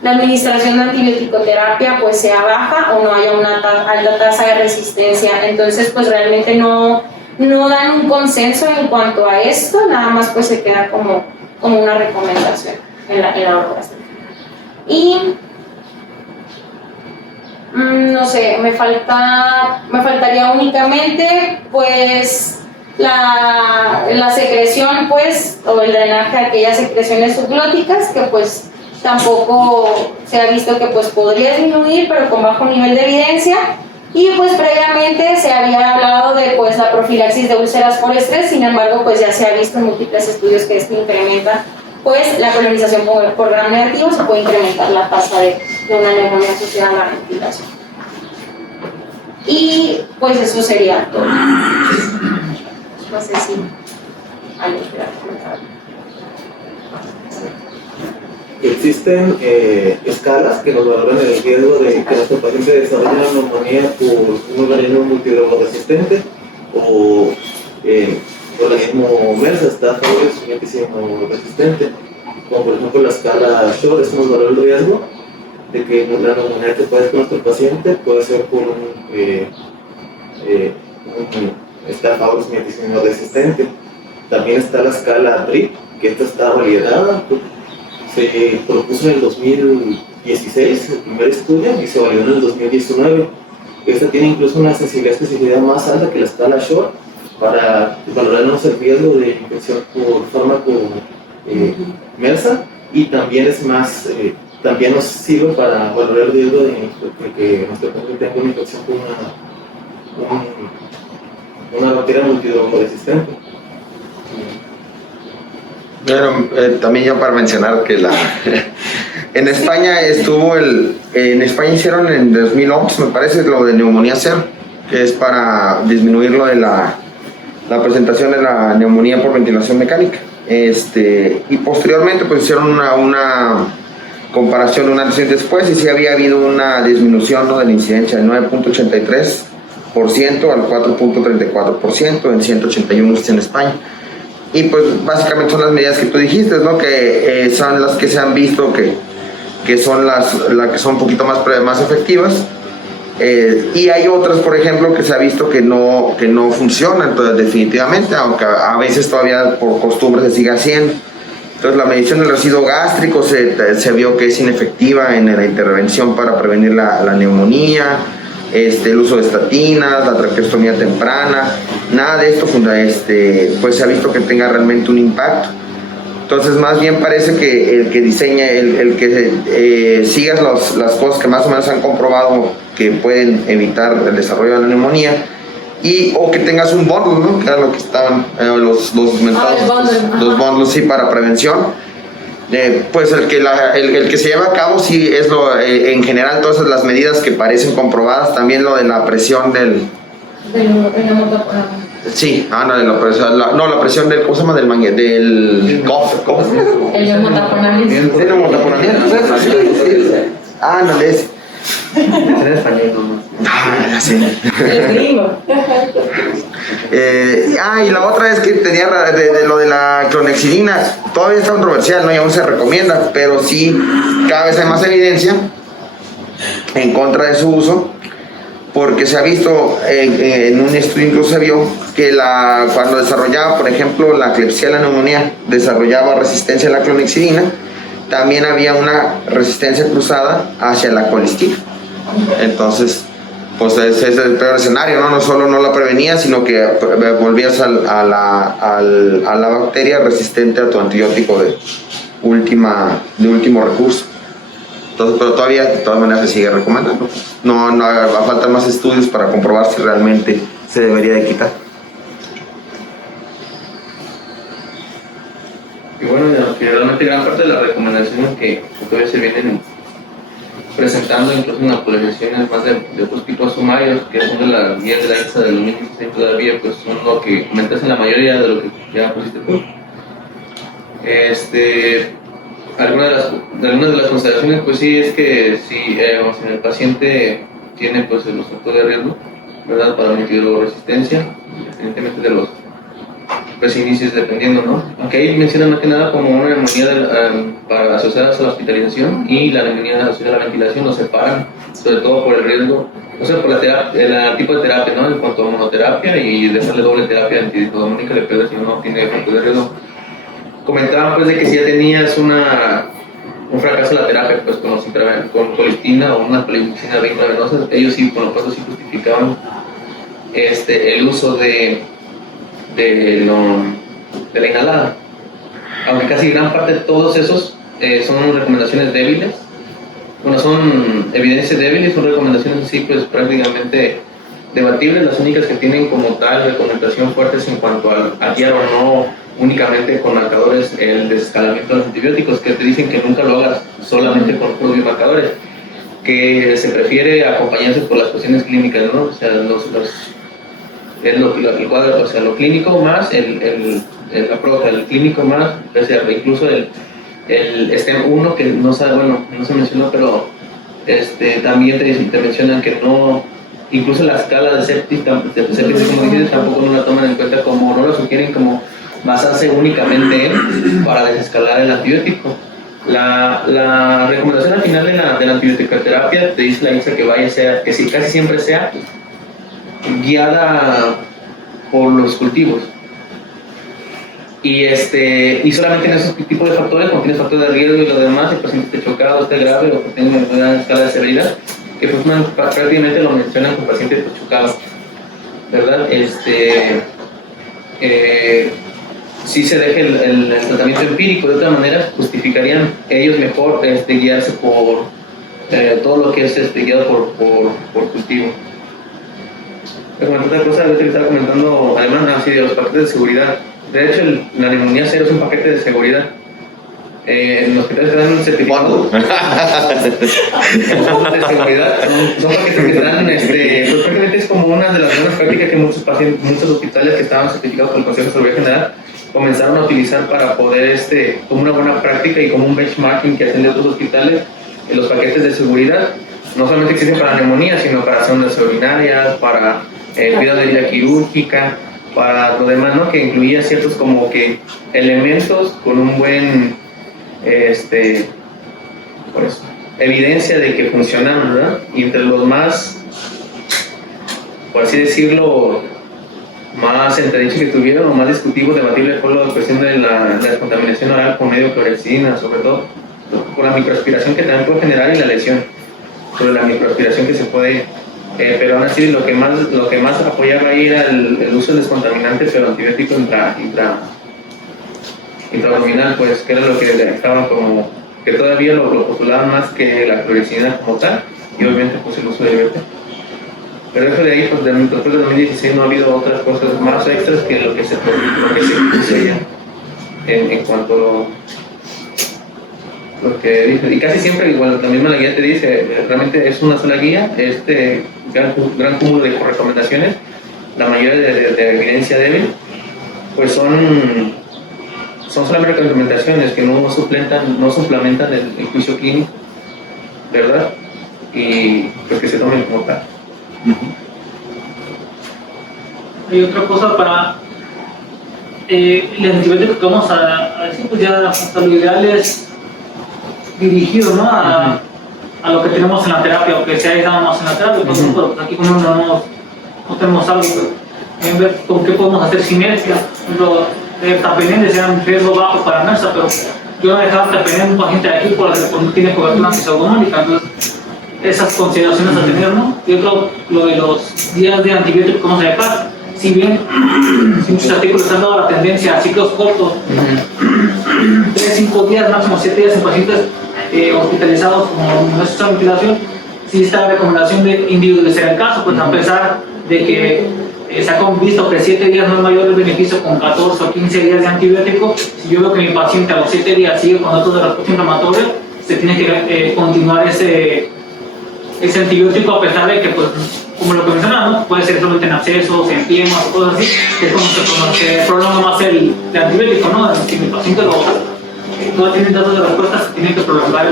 la administración de antibiótico-terapia pues sea baja o no haya una alta tasa de resistencia. Entonces pues realmente no dan un consenso en cuanto a esto, nada más pues se queda como una recomendación en la orogástrica. Y no sé, me faltaría únicamente pues la secreción pues o el drenaje de aquellas secreciones subglóticas, que pues tampoco se ha visto que pues podría disminuir, pero con bajo nivel de evidencia. Y pues previamente se había hablado de pues la profilaxis de úlceras por estrés, sin embargo pues ya se ha visto en múltiples estudios que esto incrementa pues la colonización por gram negativo, se puede incrementar la tasa de una neumonía asociada a la ventilación. Y pues eso sería todo. No sé si alguien quiera comentar. Existen escalas que nos valoran el riesgo de que nuestro paciente desarrolle una neumonía por un organismo multidrogoresistente, o organismo MERSA está favorablemente resistente, como por ejemplo la escala Shore, es un valor de riesgo de que la neumonía que puede con nuestro paciente puede ser por un Staphylococcus resistente. También está la escala DRIP, que esta está validada, se propuso en el 2016 el primer estudio y se validó en el 2019. Esta tiene incluso una sensibilidad y especificidad más alta que la escala Shore para valorarnos el riesgo de infección por fármaco MERSA, y también es más, también nos sirve para valorar el riesgo de que nuestro paciente tenga una infección por una bacteria multidrogoresistente. Bueno, también ya para mencionar que en España en España hicieron en 2011, me parece, lo de neumonía cero, que es para disminuir lo de la presentación de la neumonía por ventilación mecánica. Y posteriormente pues hicieron una comparación un antes y después, y sí había habido una disminución, ¿no?, de la incidencia de 9.83% al 4.34% en 181 en España. Y pues básicamente son las medidas que tú dijiste, ¿no?, que son las que se han visto que son las que son un poquito más efectivas. Y hay otras, por ejemplo, que se ha visto que no funcionan, entonces, definitivamente, aunque a veces todavía por costumbre se sigue haciendo. Entonces la medición del residuo gástrico se vio que es inefectiva en la intervención para prevenir la neumonía, el uso de estatinas, la traqueostomía temprana, nada de esto pues se ha visto que tenga realmente un impacto. Entonces más bien parece que el que diseña, el que sigas las cosas que más o menos han comprobado que pueden evitar el desarrollo de la neumonía, o que tengas un bundle, ¿no?, que era lo que estaban los bundles, bundles, sí, para prevención. Pues el que se lleva a cabo sí es en general todas las medidas que parecen comprobadas, también lo de la presión sí, de la presión, la presión del, ¿cómo se llama?, del cough, el neumotaponamiento. Ándale. En español nomás. Sí. El gringo. Y la otra es que tenía de lo de la clonexidina, todavía está controversial, ¿no?, y aún se recomienda, pero sí cada vez hay más evidencia en contra de su uso, porque se ha visto en un estudio, incluso se vio que cuando desarrollaba, por ejemplo, la Klebsiella, la neumonía, desarrollaba resistencia a la clonexidina, también había una resistencia cruzada hacia la colistina. Entonces, pues ese es el peor escenario, ¿no? No solo no la prevenías, sino que volvías a la bacteria resistente a tu antibiótico de último recurso. Entonces, pero todavía de todas maneras se sigue recomendando. No va a faltar más estudios para comprobar si realmente se debería de quitar. Y bueno, que realmente gran parte de las recomendaciones que todavía se vienen presentando, incluso en actualizaciones más de otros tipos sumarios, que son de la guía de la INSA del 2016 todavía, pues son lo que comentas en la mayoría de lo que ya pusiste tú. Algunas de las consideraciones, pues sí, es que si el paciente tiene pues los factores de riesgo, ¿verdad?, para multidrogoresistencia, independientemente de los inicios, dependiendo, ¿no? Aunque ahí mencionan más que nada como una neumonía asociada a la hospitalización y la neumonía asociada a la ventilación, lo separan, sobre todo por el riesgo, o sea, por el tipo de terapia, ¿no?, en cuanto a monoterapia y dejarle doble terapia antidiscodómica, le pierdes si no tiene factor de riesgo. Comentaban pues de que si ya tenías un fracaso en la terapia pues con colistina o una polimoxina intravenosa, ellos sí, por lo tanto, sí justificaban el uso de la inhalada, aunque casi gran parte de todos esos son recomendaciones débiles, son evidencias débiles, son recomendaciones así pues prácticamente debatibles. Las únicas que tienen como tal recomendación fuertes en cuanto a guiar o no únicamente con marcadores el desescalamiento de los antibióticos, que te dicen que nunca lo hagas solamente con puros biomarcadores, que se prefiere acompañarse por las cuestiones clínicas, ¿no? O sea, el cuadro, o sea, lo clínico más el clínico más, o sea, incluso el STEM 1, que no se mencionó, pero también te mencionan que no, incluso la escala de sepsis como dices, tampoco no la toman en cuenta, como no la sugieren como basarse únicamente en para desescalar el antibiótico. La recomendación al final de la antibioticoterapia te dice la INSA que sí, casi siempre sea guiada por los cultivos. Y solamente en esos tipos de factores, cuando tienes factores de riesgo y lo demás, el paciente esté chocado, esté grave o que tenga una escala de severidad, que pues prácticamente lo mencionan con paciente chocado, ¿verdad? Si se deja el tratamiento empírico, de otra manera justificarían ellos mejor guiarse por todo lo que es guiado por cultivo. Pero otra cosa que estaba comentando, además de los paquetes de seguridad. De hecho, la neumonía cero es un paquete de seguridad. En los hospitales te dan un certificado de seguridad. Son paquetes que te dan, pues prácticamente es como una de las buenas prácticas que muchos hospitales que estaban certificados por el Consejo de Seguridad General comenzaron a utilizar para poder, como una buena práctica y como un benchmarking que hacen de otros hospitales, los paquetes de seguridad. No solamente existen para neumonía, sino para sondas urinarias, para cuidado de vida quirúrgica, para lo demás, ¿no? Que incluía ciertos como que elementos con un buen, pues, evidencia de que funcionan, ¿verdad? Y entre los más, por así decirlo, más entredichos que tuvieron o más discutibles, debatibles fue la cuestión de la descontaminación oral con medio clorexidina, sobre todo con la microaspiración que también puede generar y la lesión, sobre la microaspiración que se puede, pero aún así lo que más apoyaba ahí era el uso del descontaminante, pero antibiótico intraabdominal, pues que era lo que estaba como, que todavía lo postulaban más que la clorexidina como tal, y obviamente pues el uso del IBP. Pero eso de ahí, pues después de 2016 no ha habido otras cosas más extras que lo que se puso ya en cuanto a lo que dice. Y casi siempre, igual también la guía te dice, realmente es una sola guía, gran cúmulo de recomendaciones, la mayoría de evidencia débil, pues son solamente recomendaciones que no suplementan el juicio clínico, ¿verdad? Y pues que se tomen como tal. Hay otra cosa para el antibiótico que vamos a decir, pues ya hasta lo ideal es dirigido, ¿no? A lo que tenemos en la terapia o que se haya dado más en la terapia, pues, pero aquí como no tenemos algo, pues, ver con qué podemos hacer sinergia. Por ejemplo, tapenende sea un riesgo bajo para MERSA, pero yo no he dejado tapenende a un paciente de aquí porque no tiene cobertura antipseudónica, entonces esas consideraciones a tener, ¿no? Y otro, lo de los días de antibiótico, ¿cómo se llama? Si bien muchos artículos han dado la tendencia a ciclos cortos, 3-5 días, máximo 7 días en pacientes hospitalizados con nuestra ventilación, sí está la recomendación de individualizar el caso, pues a pesar de que se ha visto que 7 días no es mayor el beneficio con 14 o 15 días de antibiótico. Si yo veo que mi paciente a los 7 días sigue con datos de respuesta inflamatoria, se tiene que continuar ese antibiótico, a pesar de que, pues, como lo que mencionamos, puede ser solamente en abscesos, en piemas o cosas así, que es como se prolonga más el antibiótico, ¿no? Si mi paciente no tiene datos de respuesta, se tiene que prolongar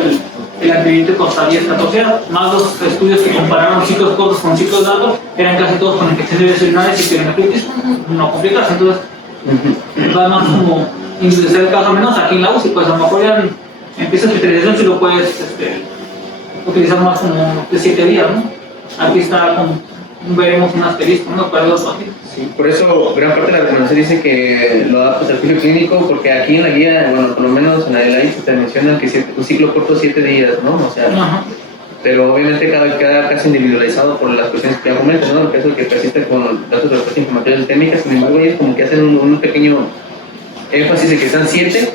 el antibiótico hasta 10-14 días. Más los estudios que compararon ciclos cortos con ciclos largos, eran casi todos con infecciones de vías urinarias y pielonefritis no complicadas. Entonces, va más como individualizar el caso menos aquí en la UCI, pues a lo mejor ya empieza hospitalización si lo puedes utilizar más como de 7 días, ¿no? Aquí está, veremos un asterisco, ¿no? Para los pacientes. Sí, por eso gran parte de la recomendación dice que lo adaptas al juicio clínico, porque aquí en la guía, bueno, por lo menos en la de la ICE te mencionan que un ciclo corto 7 días, ¿no? O sea, pero obviamente cada caso individualizado por las cuestiones que ya comentas, ¿no? El caso que persiste con datos de respuesta inflamatoria sistémica, sin embargo, ellos como que hacen un pequeño énfasis de que están 7.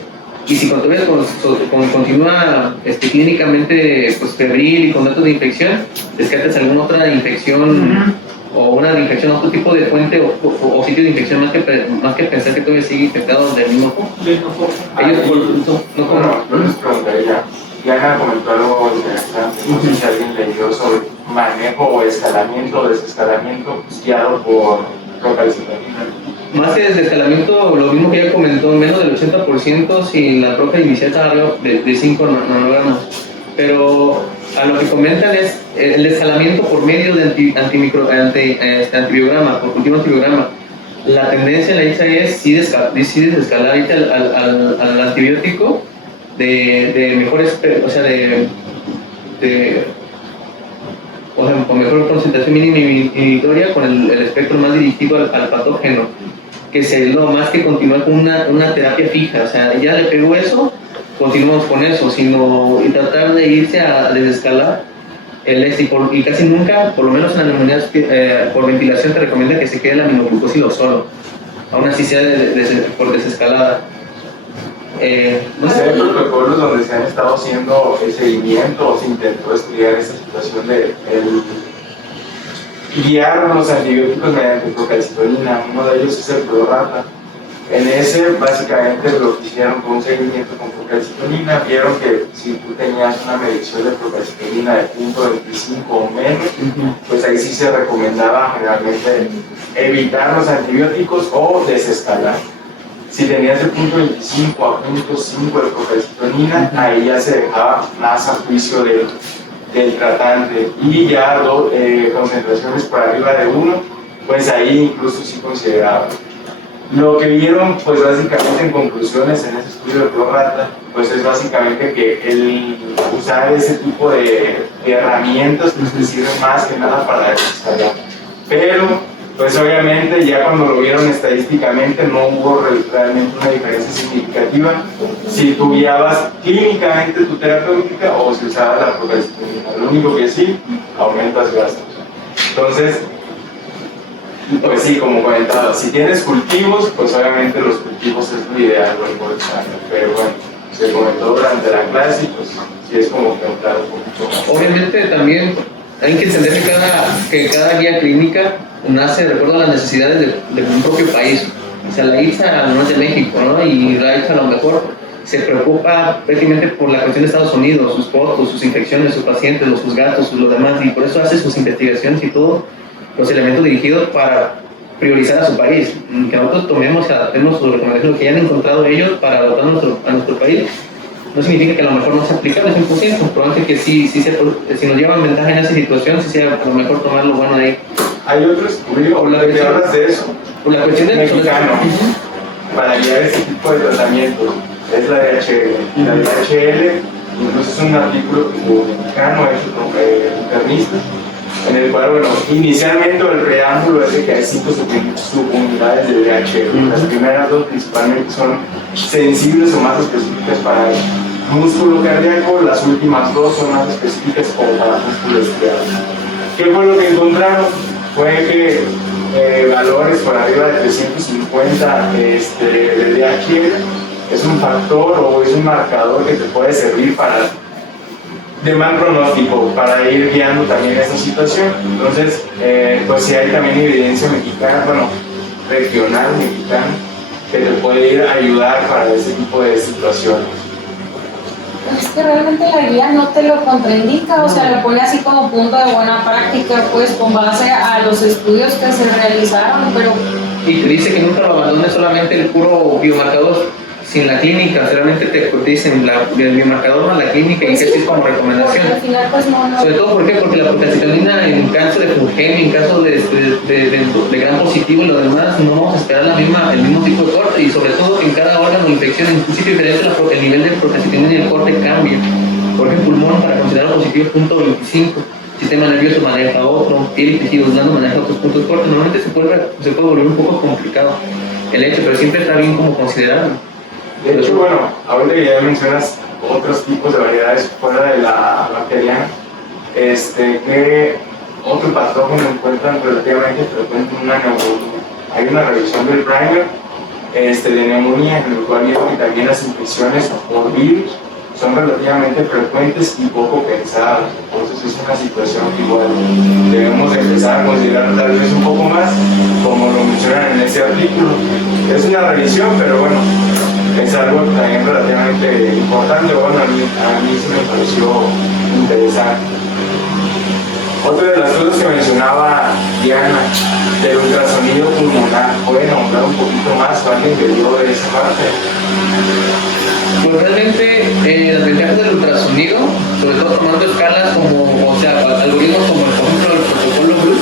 Y si continúa clínicamente pues, febril y con datos de infección, descartas alguna otra infección o una infección, otro tipo de fuente o sitio de infección, más que pensar que todavía sigue infectado del mismo foco. Ellos no les preguntaría, Diana comentó algo interesante, no sé si alguien leyó sobre manejo o escalamiento o desescalamiento guiado por procalcitonina. Más que desescalamiento, lo mismo que ella comentó, menos del 80% si la proca inicial está arriba de 5 nanogramos. Pero a lo que comentan es el escalamiento por medio de antibiograma, por cultivo antibiograma. la tendencia en la ISA es sí desescalar ahorita al antibiótico de mejores, o sea, con mejor concentración mínima inhibitoria con el espectro más dirigido al patógeno, que es lo más que continuar con una terapia fija. O sea, ya le pegó eso, continuamos con eso, sino y tratar de irse a desescalar el éxito. Y casi nunca, por lo menos en las neumonías por ventilación, te recomienda que se quede el aminoglucósido solo, aún así sea por desescalada. No sé, hay protocolos donde se han estado haciendo el seguimiento o se intentó estudiar esta situación de guiar los antibióticos mediante procalcitonina. Uno de ellos es el Prorata. En ese, básicamente, lo que hicieron fue un seguimiento con procalcitonina. Vieron que si tú tenías una medición de procalcitonina de 0.25 o menos, pues ahí sí se recomendaba generalmente evitar los antibióticos o desescalar. Si tenías de 0.25 a 0.5 de procalcitonina, ahí ya se dejaba más a juicio del tratante. Y ya concentraciones por arriba de 1, pues ahí incluso sí consideraba. Lo que vieron, pues básicamente en conclusiones en ese estudio de Prorata, pues es básicamente que el usar ese tipo de herramientas pues te sirve más que nada para desescalar. Pero pues obviamente ya cuando lo vieron estadísticamente no hubo realmente una diferencia significativa si tú guiabas clínicamente tu terapéutica o si usabas la procalcitonina. Lo único que sí, aumentas gastos. Entonces, pues sí, como comentaba, si tienes cultivos, pues obviamente los cultivos es lo ideal, lo importante. Pero bueno, se comentó durante la clase y pues sí es como que entrar un poquito más. Obviamente también hay que entender que cada guía clínica nace de acuerdo a las necesidades de un propio país. O sea, la ISA no es de México, ¿no? Y la ISA a lo mejor se preocupa prácticamente por la cuestión de Estados Unidos, sus costos, sus infecciones, sus pacientes, sus gastos, lo demás, y por eso hace sus investigaciones y todos los elementos dirigidos para priorizar a su país. Que nosotros tomemos y adaptemos sus recomendaciones que ya han encontrado ellos para adaptar a nuestro país. No significa que a lo mejor no sea aplicable 100%, probablemente que sí si nos llevan ventaja en esa situación, sí sea a lo mejor tomar lo bueno de ahí. Hay otro estudio de que hablas de eso, por la cuestión del mexicano, para guiar este tipo de tratamiento, es la DHL. La DHL incluso es un artículo mexicano hecho por internistas, en el cual, bueno, inicialmente el preámbulo es de que hay 5 subunidades de DHL. Las primeras 2 principalmente son sensibles o más específicas para el músculo cardíaco, las últimas 2 son más específicas como para el músculo isquiado. ¿Qué fue lo que encontraron? Fue que valores por arriba de 350 de DHL es un factor o es un marcador que te puede servir de mal pronóstico, para ir guiando también esa situación. Entonces, pues sí hay también evidencia mexicana, bueno, regional mexicana, que te puede ir a ayudar para ese tipo de situaciones. Es que realmente la guía no te lo contraindica, o sea, lo pone así como punto de buena práctica, pues con base a los estudios que se realizaron, pero... Y te dice que nunca lo abandones solamente el puro biomarcador, sin la clínica, realmente te dicen el biomarcador más la clínica y que sí es como recomendación. Al final, pues no. Sobre todo, ¿por qué? Porque la procalcitonina en caso de Fugemi, en caso de gran positivo y lo demás, no vamos a esperar el mismo tipo de corte, y sobre todo en cada órgano de infección, en un sitio diferente, el nivel de procalcitonina y el corte cambia. Por ejemplo, pulmón, para considerar positivo, 0.25, sistema nervioso maneja otro, piel y tejidos blando maneja otros puntos cortes. Normalmente se puede volver un poco complicado el hecho, pero siempre está bien como considerarlo. De hecho, bueno, ahora que ya mencionas otros tipos de variedades fuera de la bacteriana, que otro patógeno encuentran relativamente frecuente en una neumonía. Hay una revisión del primer de neumonía en el cual vieron que también las infecciones por virus son relativamente frecuentes y poco pensadas. Entonces es una situación que igual debemos empezar a considerar tal vez un poco más, como lo mencionan en ese artículo. Es una revisión, pero bueno, es algo también relativamente importante. Bueno, a mí sí me pareció interesante. Otra de las cosas que mencionaba Diana, del ultrasonido pulmonar, ¿puede nombrar un poquito más o alguien que dio de esa parte? Pues realmente las ventajas del ultrasonido, sobre todo tomando escalas como, o sea, algoritmos como por ejemplo el protocolo Blue,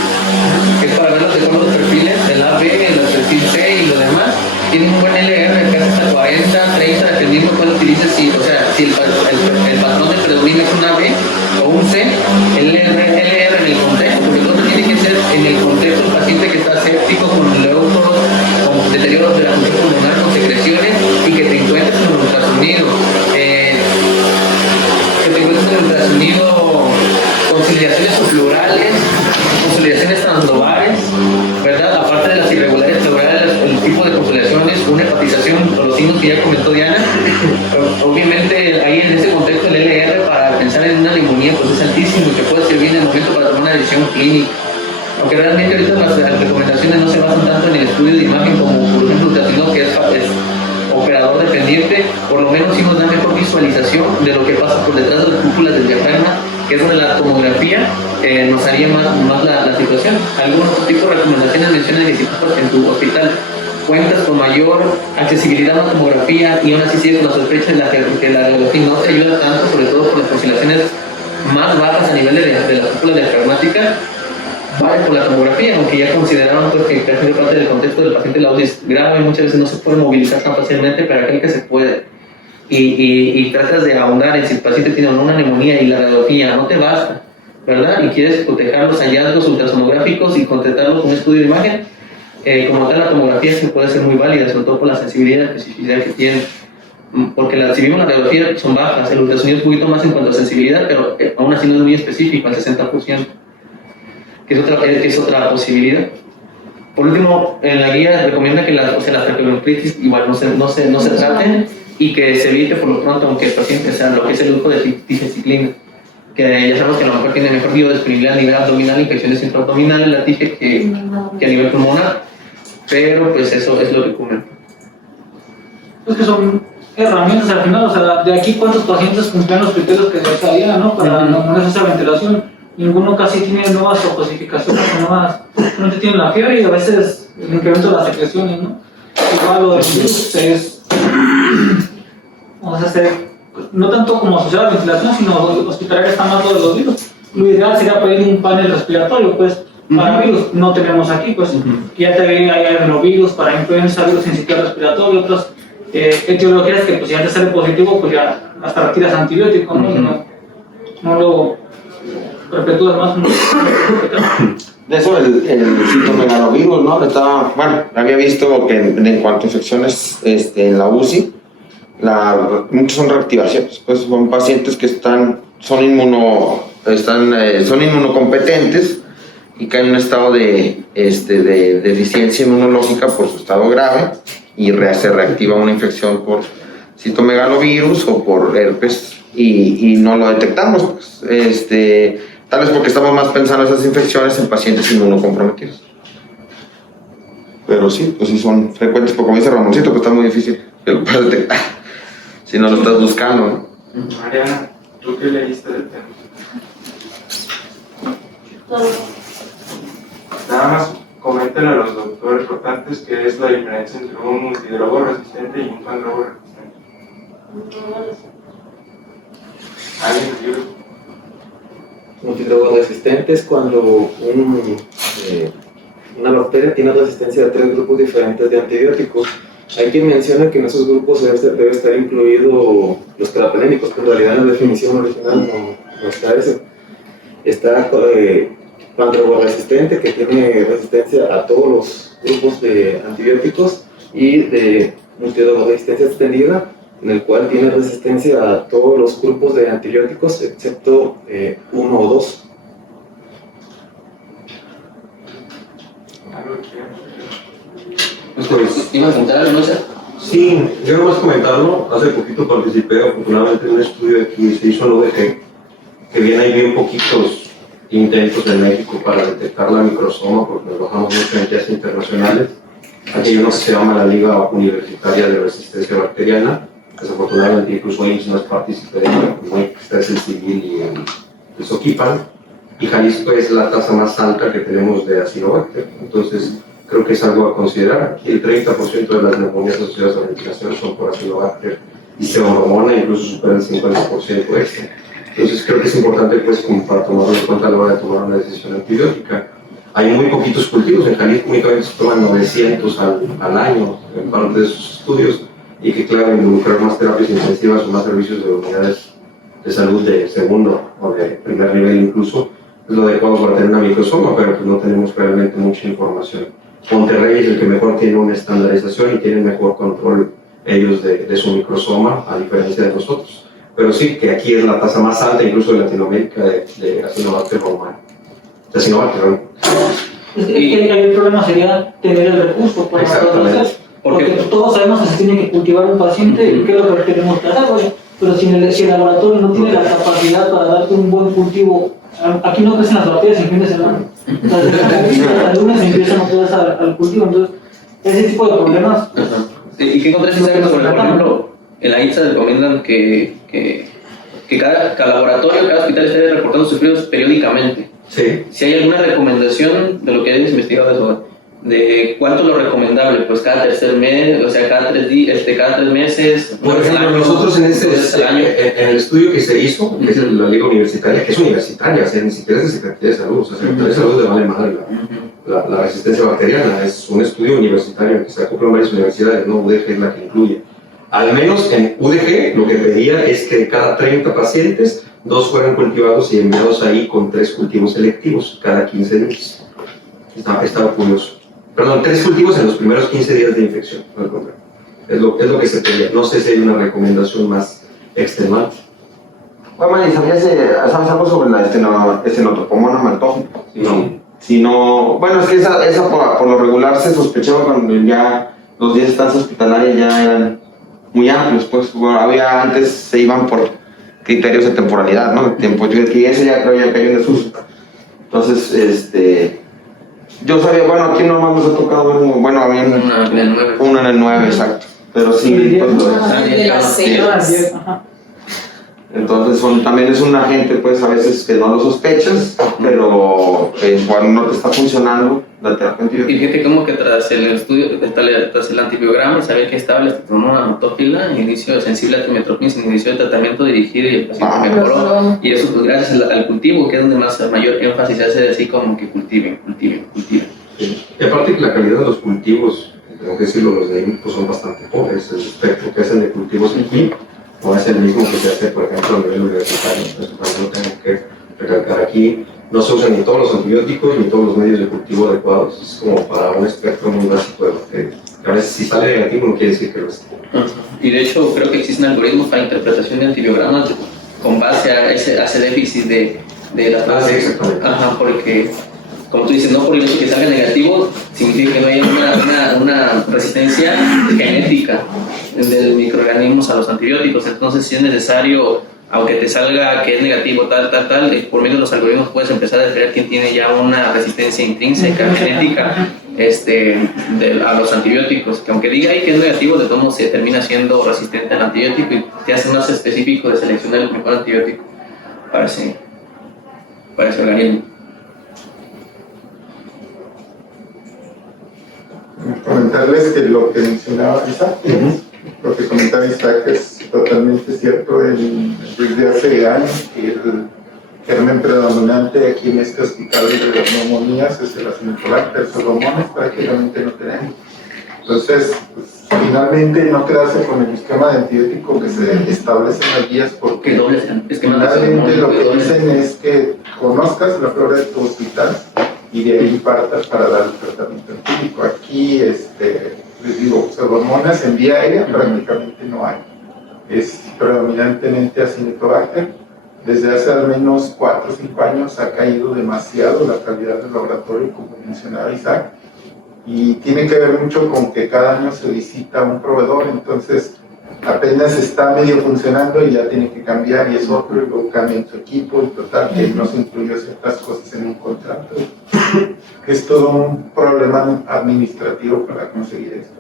que es para ver los perfiles del AB, el perfil C, demás, tienen un buen LR, casi hasta 40, 30, dependiendo cuál utilices. Si, o sea, si el patrón de predomina es una B o un C, el LR en el contexto, porque todo tiene que ser en el contexto del paciente que está séptico, con leucos, con deterioros de la función pulmonar, con secreciones, y que te encuentres en el ultrasonido. Consolidaciones subplurales, consolidaciones translobares, ¿verdad? Aparte de las irregulares pleurales, el tipo de consolidaciones, una hepatización, los signos que ya comentó Diana. Obviamente, ahí en ese contexto, el LR para pensar en una neumonía pues es altísimo y que puede servir en el momento para tomar una decisión clínica. Aunque realmente ahorita las recomendaciones no se basan tanto en el estudio de imagen como, por ejemplo, ultrasonido, que es operador dependiente, por lo menos sí nos da mejor visualización de lo que pasa por detrás de las cúpulas del diafragma, que es donde la tomografía nos haría más la situación. Algunos tipos de recomendaciones mencionan que si en tu hospital cuentas con mayor accesibilidad a la tomografía y aún así sigues con la sospecha que la radiografía no te ayuda tanto, sobre todo por las oscilaciones más bajas a nivel de las cúpulas diafragmáticas, vale por la tomografía, aunque ya consideraron pues, que casi parte del contexto del paciente la es grave, muchas veces no se puede movilizar tan fácilmente, pero aquel que se puede y tratas de ahondar en si el paciente tiene una neumonía y la radiografía no te basta, ¿verdad? Y quieres cotejar los hallazgos ultrasonográficos y contestarlo con un estudio de imagen, como tal la tomografía sí puede ser muy válida, sobre todo por la sensibilidad y especificidad que tiene, porque si vimos la radiografía son bajas, el ultrasonido es un poquito más en cuanto a sensibilidad, pero aún así no es muy específico, al 60%. Que es otra posibilidad. Por último, en la guía recomienda que las traqueoneumoclitis igual no se traten y que se evite por lo pronto, aunque el paciente sea lo que es el uso de tifeciclina, que ya sabemos que a lo mejor tiene mejor biodisponibilidad a nivel abdominal, infecciones intraabdominales, la tife que a nivel pulmonar, pero pues eso es lo que comenta. Es que son herramientas al final, o sea, de aquí cuántos pacientes cumplen los criterios que se sabía, ¿no? Para no esa ventilación. Ninguno casi tiene nuevas cosificaciones, no tiene la fiebre y a veces el incremento de las secreciones, ¿no? Igual lo del virus es, o sea, no tanto como asociado a la ventilación, sino hospitalaria está más lo de los virus. Lo ideal sería pedir un panel respiratorio, pues, para virus, no tenemos aquí, pues, ya te hay adenovirus, para influenza, virus sincitial respiratorio, otras etiologías que pues, si ya te sale positivo, pues ya hasta retiras antibiótico, ¿no? No lo perpetúas más. De eso el citomegalovirus, ¿no? Bueno, había visto que en cuanto a infecciones en la UCI, muchas son reactivaciones, pues son pacientes que son inmunocompetentes y caen en un estado de deficiencia inmunológica por su estado grave y se reactiva una infección por citomegalovirus o por herpes y no lo detectamos, pues, tal vez porque estamos más pensando en esas infecciones en pacientes inmunocomprometidos. Pero sí, pues sí son frecuentes, porque como dice Ramoncito, pues está muy difícil que lo puedas detectar si no lo estás buscando, ¿no? Mariana, ¿tú qué leíste del tema? Nada más coméntale a los doctores rotantes qué es la diferencia entre un multidrogo resistente y un pandrogo resistente. ¿Alguien entiende? Multidrogo resistente es cuando una bacteria tiene resistencia a 3 grupos diferentes de antibióticos. Hay quien menciona que en esos grupos debe estar incluido los carbapenémicos, pero en realidad en la definición original no está eso. Está pandrogo resistente, que tiene resistencia a todos los grupos de antibióticos, y de multidrogo resistencia extendida, en el cual tiene resistencia a todos los grupos de antibióticos excepto 1 o 2. Pues, ¿iba a contar algo, no sé? Sí, yo nomás comentarlo, hace poquito participé afortunadamente en un estudio que se hizo en UDG, que hay bien poquitos intentos en México para detectar la microsoma, porque nos bajamos mucho en test internacionales. Aquí hay uno que se llama la Liga Universitaria de Resistencia Bacteriana. Desafortunadamente incluso IMSS no es partícipe de ella, como está el Civil y el Soquipan, y Jalisco es la tasa más alta que tenemos de Acinobacter, entonces creo que es algo a considerar. El 30% de las neumonías asociadas a la ventilación son por Acinobacter y se hormona, incluso supera el 50% extra. Entonces creo que es importante pues, para tomarlo en cuenta a la hora de tomar una decisión antibiótica. Hay muy poquitos cultivos, en Jalisco únicamente se toman 900 al año en parte de sus estudios, y que claro, involucrar más terapias intensivas o más servicios de unidades de salud de segundo o de primer nivel incluso, es lo adecuado para tener una microsoma, pero pues no tenemos realmente mucha información. Monterrey es el que mejor tiene una estandarización y tiene mejor control ellos de su microsoma, a diferencia de nosotros. Pero sí, que aquí es la tasa más alta incluso de Latinoamérica de Acinobacter baumannii. De Acinobacter, ¿no? El problema sería tener el recurso para hacer. Porque todos sabemos que se tiene que cultivar un paciente, ¿qué es lo que tenemos que hacer, güey? Pero si el laboratorio no tiene la capacidad para darte un buen cultivo, aquí no crecen las bacterias en fin de semana. Hasta el lunes empiezan otra vez al cultivo, entonces ese tipo de problemas. ¿Y qué encontré exactamente sobre, por ejemplo, en la INSA recomiendan que cada laboratorio, cada hospital esté reportando sus fríos periódicamente? Sí. Si hay alguna recomendación de lo que hayas investigado eso, de cuánto es lo recomendable, pues cada tercer mes, o sea, cada 3 meses. Por ejemplo, nosotros en el estudio que se hizo, que es la Liga Universitaria, que es universitaria, o sea, ni siquiera es de Secretaría de Salud, o sea, Secretaría de Salud le vale madre la resistencia bacteriana, es un estudio universitario que se acopla en varias universidades, no UDG es la que incluye. Al menos en UDG lo que pedía es que cada 30 pacientes, 2 fueran cultivados y enviados ahí con 3 cultivos selectivos cada 15 días. Estaba curioso. Perdón, 3 cultivos en los primeros 15 días de infección, al contrario. Es lo que se pedía. No sé si hay una recomendación más extremante. Bueno, Mani, ¿sabes algo sobre la estenotropomona maltófica? No. Si no, bueno, es que esa por lo regular se sospechaba cuando ya los días de estancia hospitalaria ya eran muy amplios, pues había antes se iban por criterios de temporalidad, ¿no? De tiempo, que ese ya creo ya cayó en desuso. Entonces, yo sabía, bueno, aquí nomás nos ha tocado, bueno, había una en el 9, exacto, pero sí, pues De las células. entonces también es un agente, pues a veces que no lo sospechas, pero cuando no te está funcionando la terapia antibiótica. Y fíjate cómo que tras el estudio, tras el antibiograma, sabía que estaba la esteatocomona maltófila, inicio sensible a timiotropina, sin inicio de tratamiento dirigido y el paciente mejoró. Y eso pues gracias al cultivo, que es donde mayor énfasis se hace así como que cultiven. Sí. Y aparte que la calidad de los cultivos, tengo que decirlo, los de INPO son bastante pobres, el espectro que hacen de cultivos aquí no es el mismo que se hace, por ejemplo, a nivel universitario. Entonces también lo tengo que recalcar aquí. No se usan ni todos los antibióticos ni todos los medios de cultivo adecuados. Es como para un espectro muy básico de bacterias. A veces si sale negativo no quiere decir que lo esté. Y de hecho creo que existen algoritmos para interpretación de antibiogramas con base a ese déficit de la fase. Sí, exactamente. Ajá, porque como tú dices, no por el hecho de que salga negativo significa que no hay una resistencia genética del microorganismos a los antibióticos. Entonces si es necesario, aunque te salga que es negativo tal, por medio de los algoritmos puedes empezar a descubrir quién tiene ya una resistencia intrínseca, genética a los antibióticos, que aunque diga ahí que es negativo, de todos modos se termina siendo resistente al antibiótico y te hace más específico de seleccionar el mejor antibiótico para ese organismo. Comentarles que lo que mencionaba Isaac, lo que comentaba Isaac es totalmente cierto. Desde hace años que el germen predominante aquí en este hospital de las neumonías es el Acinetobacter pseudomonas, prácticamente no tenemos. Entonces, pues, finalmente no quedarse con el esquema de antibiótico que se establece en las guías, porque finalmente lo que dicen es que conozcas la flora de tu hospital y de ahí partas para dar el tratamiento antíbico. Aquí, les digo, pseudomonas en vía aérea prácticamente no hay. Es predominantemente Acinetobacter. Desde hace al menos 4 o 5 años ha caído demasiado la calidad del laboratorio, como mencionaba Isaac, y tiene que ver mucho con que cada año se visita un proveedor, entonces apenas está medio funcionando y ya tiene que cambiar y es otro, y luego cambian su equipo, y total que no se incluyó ciertas cosas en un contrato. Es todo un problema administrativo para conseguir esto.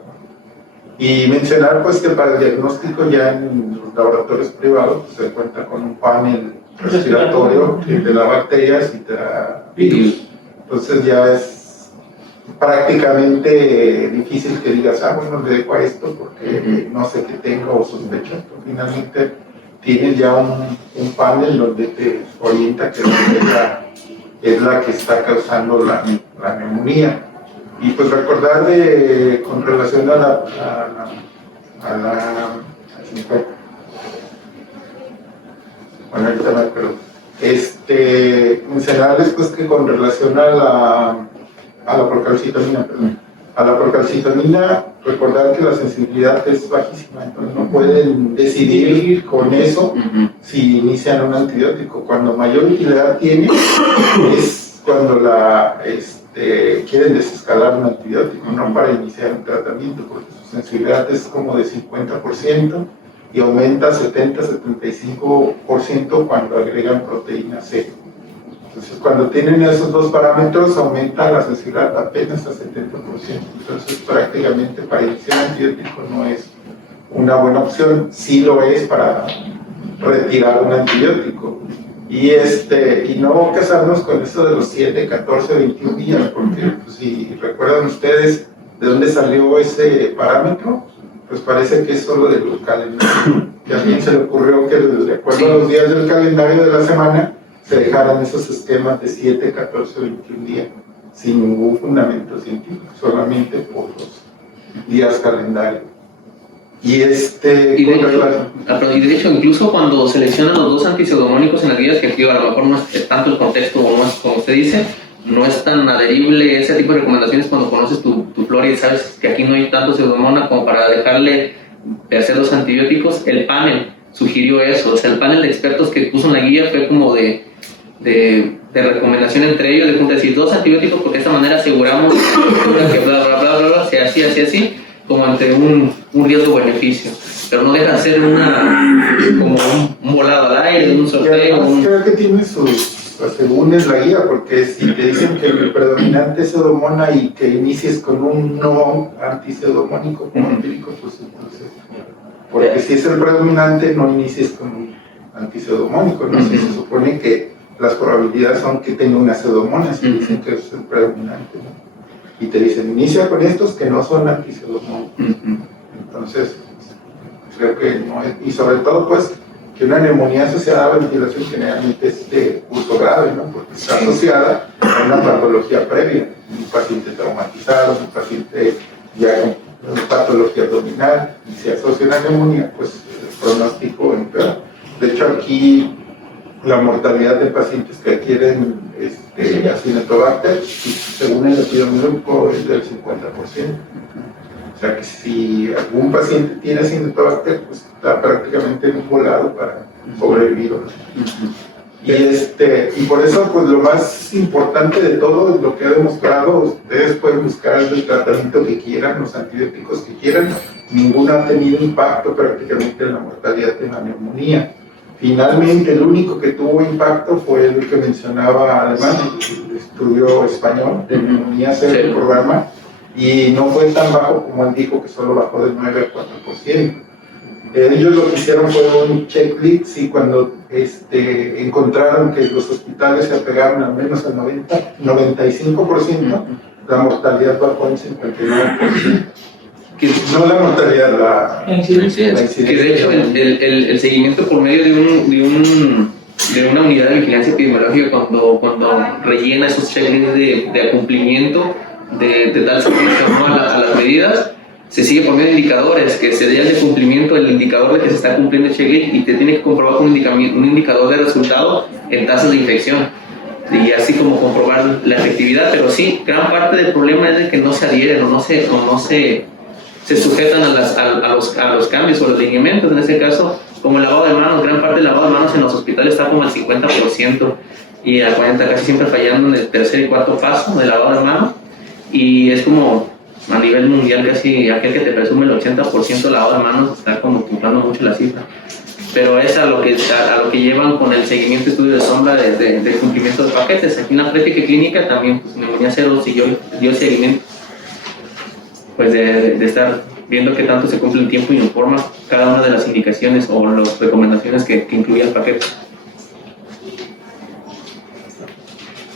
Y mencionar pues que para el diagnóstico ya en los laboratorios privados pues, se cuenta con un panel respiratorio que te da bacterias y te da virus. Entonces ya es prácticamente difícil que digas, bueno, le dejo a esto porque no sé qué tengo o sospecho. Pero finalmente tienes ya un panel donde te orienta que es es la que está causando la neumonía. Y pues recordar con relación a la bueno, ahorita me acuerdo. Mencionarles pues que con relación a la procalcitonina, recordar que la sensibilidad es bajísima, entonces no pueden decidir con eso si inician un antibiótico. Cuando mayor utilidad tiene es cuando quieren desescalar un antibiótico, no para iniciar un tratamiento, porque su sensibilidad es como de 50% y aumenta 70-75% cuando agregan proteína C. Entonces, cuando tienen esos dos parámetros, aumenta la sensibilidad apenas a 70%. Entonces, prácticamente para iniciar antibiótico no es una buena opción, sí lo es para retirar un antibiótico. Y no casarnos con eso de los 7, 14, 21 días, porque pues, si recuerdan ustedes de dónde salió ese parámetro, pues parece que es solo del calendario. Y a alguien se le ocurrió que de acuerdo a los días del calendario de la semana se dejaran esos esquemas de 7, 14, 21 días, sin ningún fundamento científico, solamente por los días calendario. Y de hecho, incluso cuando seleccionan los dos antipseudomónicos en las guías, que aquí a lo mejor no es tanto el contexto o no es como usted dice, no es tan adherible ese tipo de recomendaciones cuando conoces tu flora y sabes que aquí no hay tanto pseudomonas como para dejarle de hacer los antibióticos. El panel sugirió eso, o sea, el panel de expertos que puso en la guía fue como de recomendación entre ellos, de decir 2 antibióticos porque de esta manera aseguramos que bla bla bla bla bla, sea así, como ante un riesgo-beneficio, pero no deja de ser como un volado al aire, un sorteo. Creo que tiene sus asegúnes la guía, porque si te dicen que el predominante es pseudomona y que inicies con un no antipseudomónico como empírico, pues entonces, porque si es el predominante, no inicies con un antipseudomónico, ¿no? Si se supone que las probabilidades son que tenga una pseudomona, si dicen que es el predominante, ¿no? Y te dicen, inicia con estos que no son antipseudomónicos. Entonces, creo que no es, y sobre todo, pues, que una neumonía asociada a ventilación generalmente es de curso grave, ¿no? Porque está asociada a una patología previa, un paciente traumatizado, un paciente ya con una patología abdominal, y se asocia a una neumonía, pues el pronóstico empeora. De hecho, aquí la mortalidad de pacientes que adquieren Acinetobacter, según el epidemiólogo, es del 50%. O sea que si algún paciente tiene Acinetobacter, pues está prácticamente en un volado para sobrevivir. Y por eso, pues lo más importante de todo es lo que ha demostrado. Ustedes pueden buscar el tratamiento que quieran, los antibióticos que quieran. Ninguno ha tenido impacto prácticamente en la mortalidad de la neumonía. Finalmente, el único que tuvo impacto fue el que mencionaba Alemán, el estudio español de neumonía cero del programa, y no fue tan bajo como él dijo, que solo bajó del 9 al 4%. Ellos lo que hicieron fue un checklist y cuando encontraron que los hospitales se apegaron al menos al 95%, la mortalidad bajó en 59%. No la mortalidad, la incidencia. Que de hecho el seguimiento por medio de una unidad de vigilancia epidemiológica cuando rellena esos checklists de cumplimiento de tal servicio a las medidas, se sigue por medio de indicadores que se den de cumplimiento el indicador de que se está cumpliendo el checklist y te tiene que comprobar con un indicador de resultado en tasas de infección y así como comprobar la efectividad. Pero sí, gran parte del problema es de que no se adhieren o no se sujetan a los cambios o los lineamientos. En este caso, como el lavado de manos, gran parte del lavado de manos en los hospitales está como al 50% y al 40% casi siempre fallando en el tercer y cuarto paso del lavado de manos, y es como a nivel mundial casi aquel que te presume el 80% de lavado de manos está como cumpliendo mucho la cifra, pero es a lo que llevan con el seguimiento estudio de sombra de cumplimiento de paquetes. Aquí en la práctica clínica también pues, neumonía cero dio seguimiento pues de estar viendo qué tanto se cumple el tiempo y informa cada una de las indicaciones o las recomendaciones que incluye el paquete.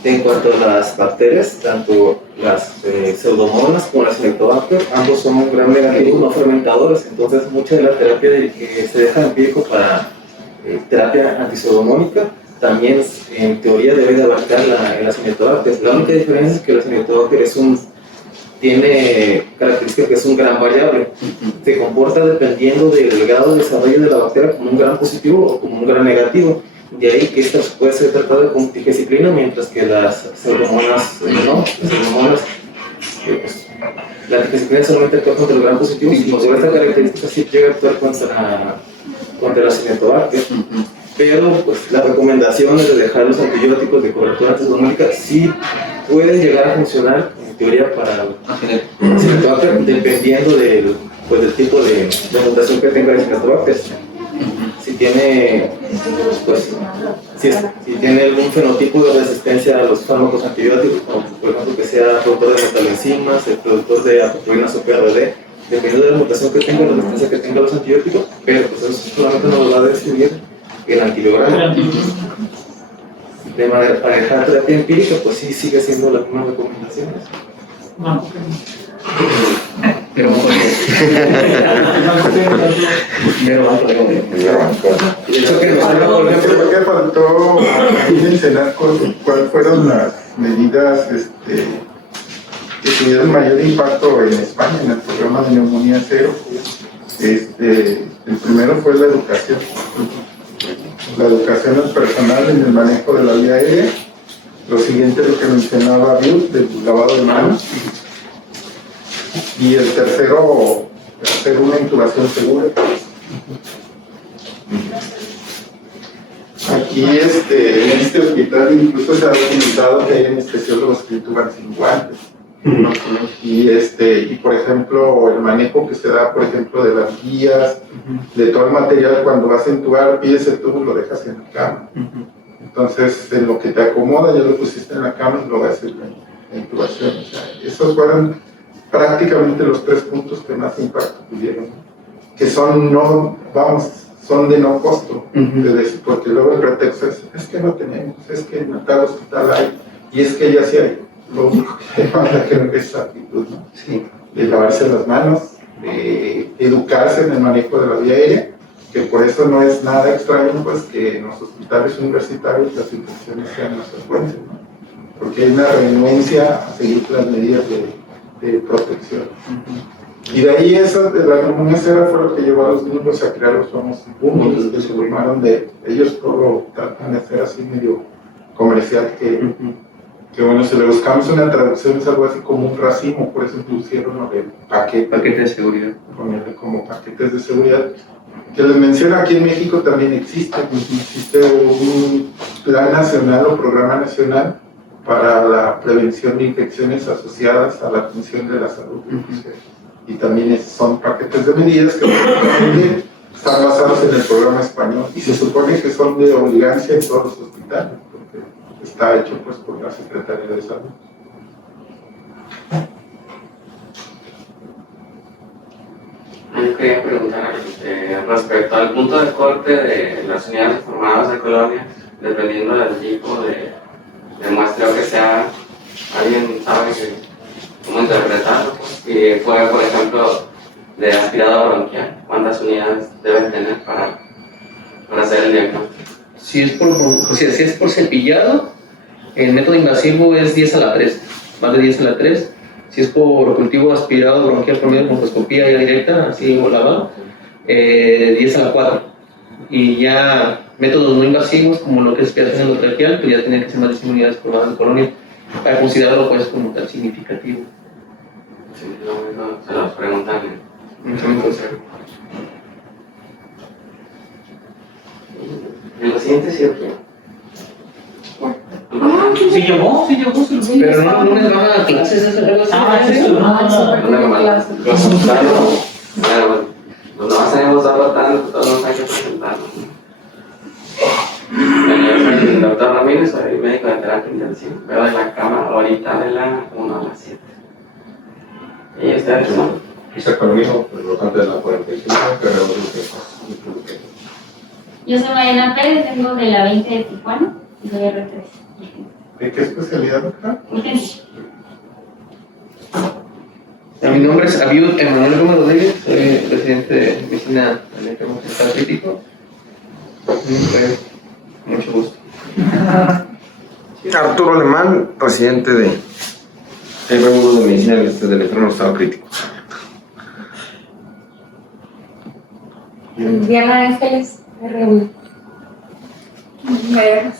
En cuanto a las bacterias, tanto las pseudomonas como las Acinetobacter, ambos son gram negativos no fermentadores, entonces mucha de la terapia que se deja empírico para terapia antipseudomónica también en teoría debe de abarcar el Acinetobacter. La única diferencia es que el Acinetobacter tiene características que es un gran variable. Se comporta dependiendo del grado de desarrollo de la bacteria como un gran positivo o como un gran negativo. De ahí que esta puede ser tratada con tigecyclina, mientras que las pseudomonas no. Las pseudomonas, pues, la tigecyclina solamente actúa contra el gran positivo, y por esta característica sí llega a actuar contra el Acinetobacter. Pero pues las recomendaciones de dejar los antibióticos de cobertura antipulmónica sí pueden llegar a funcionar en teoría para el Acinetobacter, dependiendo del tipo de mutación que tenga el Acinetobacter. Si tiene, pues, si tiene algún fenotipo de resistencia a los fármacos antibióticos, como por ejemplo que sea productor de metalenzimas, el productor de apoproínas o PRD, dependiendo de la mutación que tenga, la resistencia que tenga a los antibióticos, pero pues eso solamente nos lo va a decidir el antibiograma. De manera, para dejar terapia empírica, pues sí sigue siendo las mismas recomendaciones. No. Pero creo que faltó mencionar cuáles fueron las medidas que tuvieron mayor impacto en España en el programa de neumonía cero. El primero fue la educación. La educación al personal en el manejo de la vía aérea. Lo siguiente es lo que mencionaba Bill, del lavado de manos. Y el tercero, hacer una intubación segura. Aquí en este hospital incluso se ha documentado que hay anestesiólogos que intuban sin guantes. Y por ejemplo, el manejo que se da, por ejemplo, de las guías, de todo el material, cuando vas a intubar, pides el tubo y lo dejas en la cama. Entonces, en lo que te acomoda, ya lo pusiste en la cama y luego haces la intubación. O sea, esos fueron prácticamente los 3 puntos que más impacto tuvieron, que son de no costo, porque luego el pretexto es que no tenemos, es que en tal hospital hay, y es que ya sí hay. Lo único que demanda creo que es esa actitud, ¿no? Sí. De lavarse las manos, de educarse en el manejo de la vía aérea, que por eso no es nada extraño pues que en los hospitales universitarios las infecciones sean más frecuentes, ¿no? Porque hay una renuencia a seguir las medidas de protección. Y de ahí la neumonía cero fue lo que llevó a los niños a crear los famosos búnkeres que se formaron de ellos, todo tratan de hacer así medio comercial, que bueno, si le buscamos una traducción es algo así como un racimo, por eso pusieron lo de paquete de seguridad, ponerle como paquetes de seguridad. Que les menciono, aquí en México también existe un plan nacional o programa nacional para la prevención de infecciones asociadas a la atención de la salud. Y también son paquetes de medidas que están basados en el programa español y se supone que son de obligancia en todos los hospitales, porque está hecho pues por la Secretaría de Salud. Yo quería preguntar respecto al punto de corte de las unidades formadas de colonia, dependiendo del tipo de muestreo que sea, alguien sabe cómo interpretarlo, pues, y fue, por ejemplo, de aspirado bronquial, ¿cuántas unidades deben tener para hacer el diagnóstico? Si es por cepillado, el método invasivo es 10 a la 3, más de 10 a la 3. Si es por cultivo aspirado bronquial por medio de broncoscopía ya directa, así volaba, 10 a la 4. Y ya métodos no invasivos, como lo que es aspiración endotraqueal, pues ya tienen que ser más de 100 unidades por cada colonia, para considerarlo pues como tan significativo. Sí, lo mismo se los preguntan. En los siguientes sí o qué. Sí llegó. Pero no les van a dar clases de esa Pues no hacemos algo tanto, todos nos hay que presentarnos. El doctor Ramírez, soy médico de terapia intensiva, pero en la cama ahorita de la 1 a las 7. ¿Y ustedes son? Isaac Palomino, representante de la 45, Guerrero de Yo soy Mariana Pérez, vengo de la 20 de Tijuana y soy R3. ¿De qué especialidad, doctor? Urgencia. Mi nombre es Abiud Emanuel Gómez Rodríguez, soy presidente de Medicina del Enfermo Crítico. Mucho gusto. Arturo Alemán, residente de R1 de Medicina del Enfermo en Estado Crítico. Diana Ángeles, R1. Me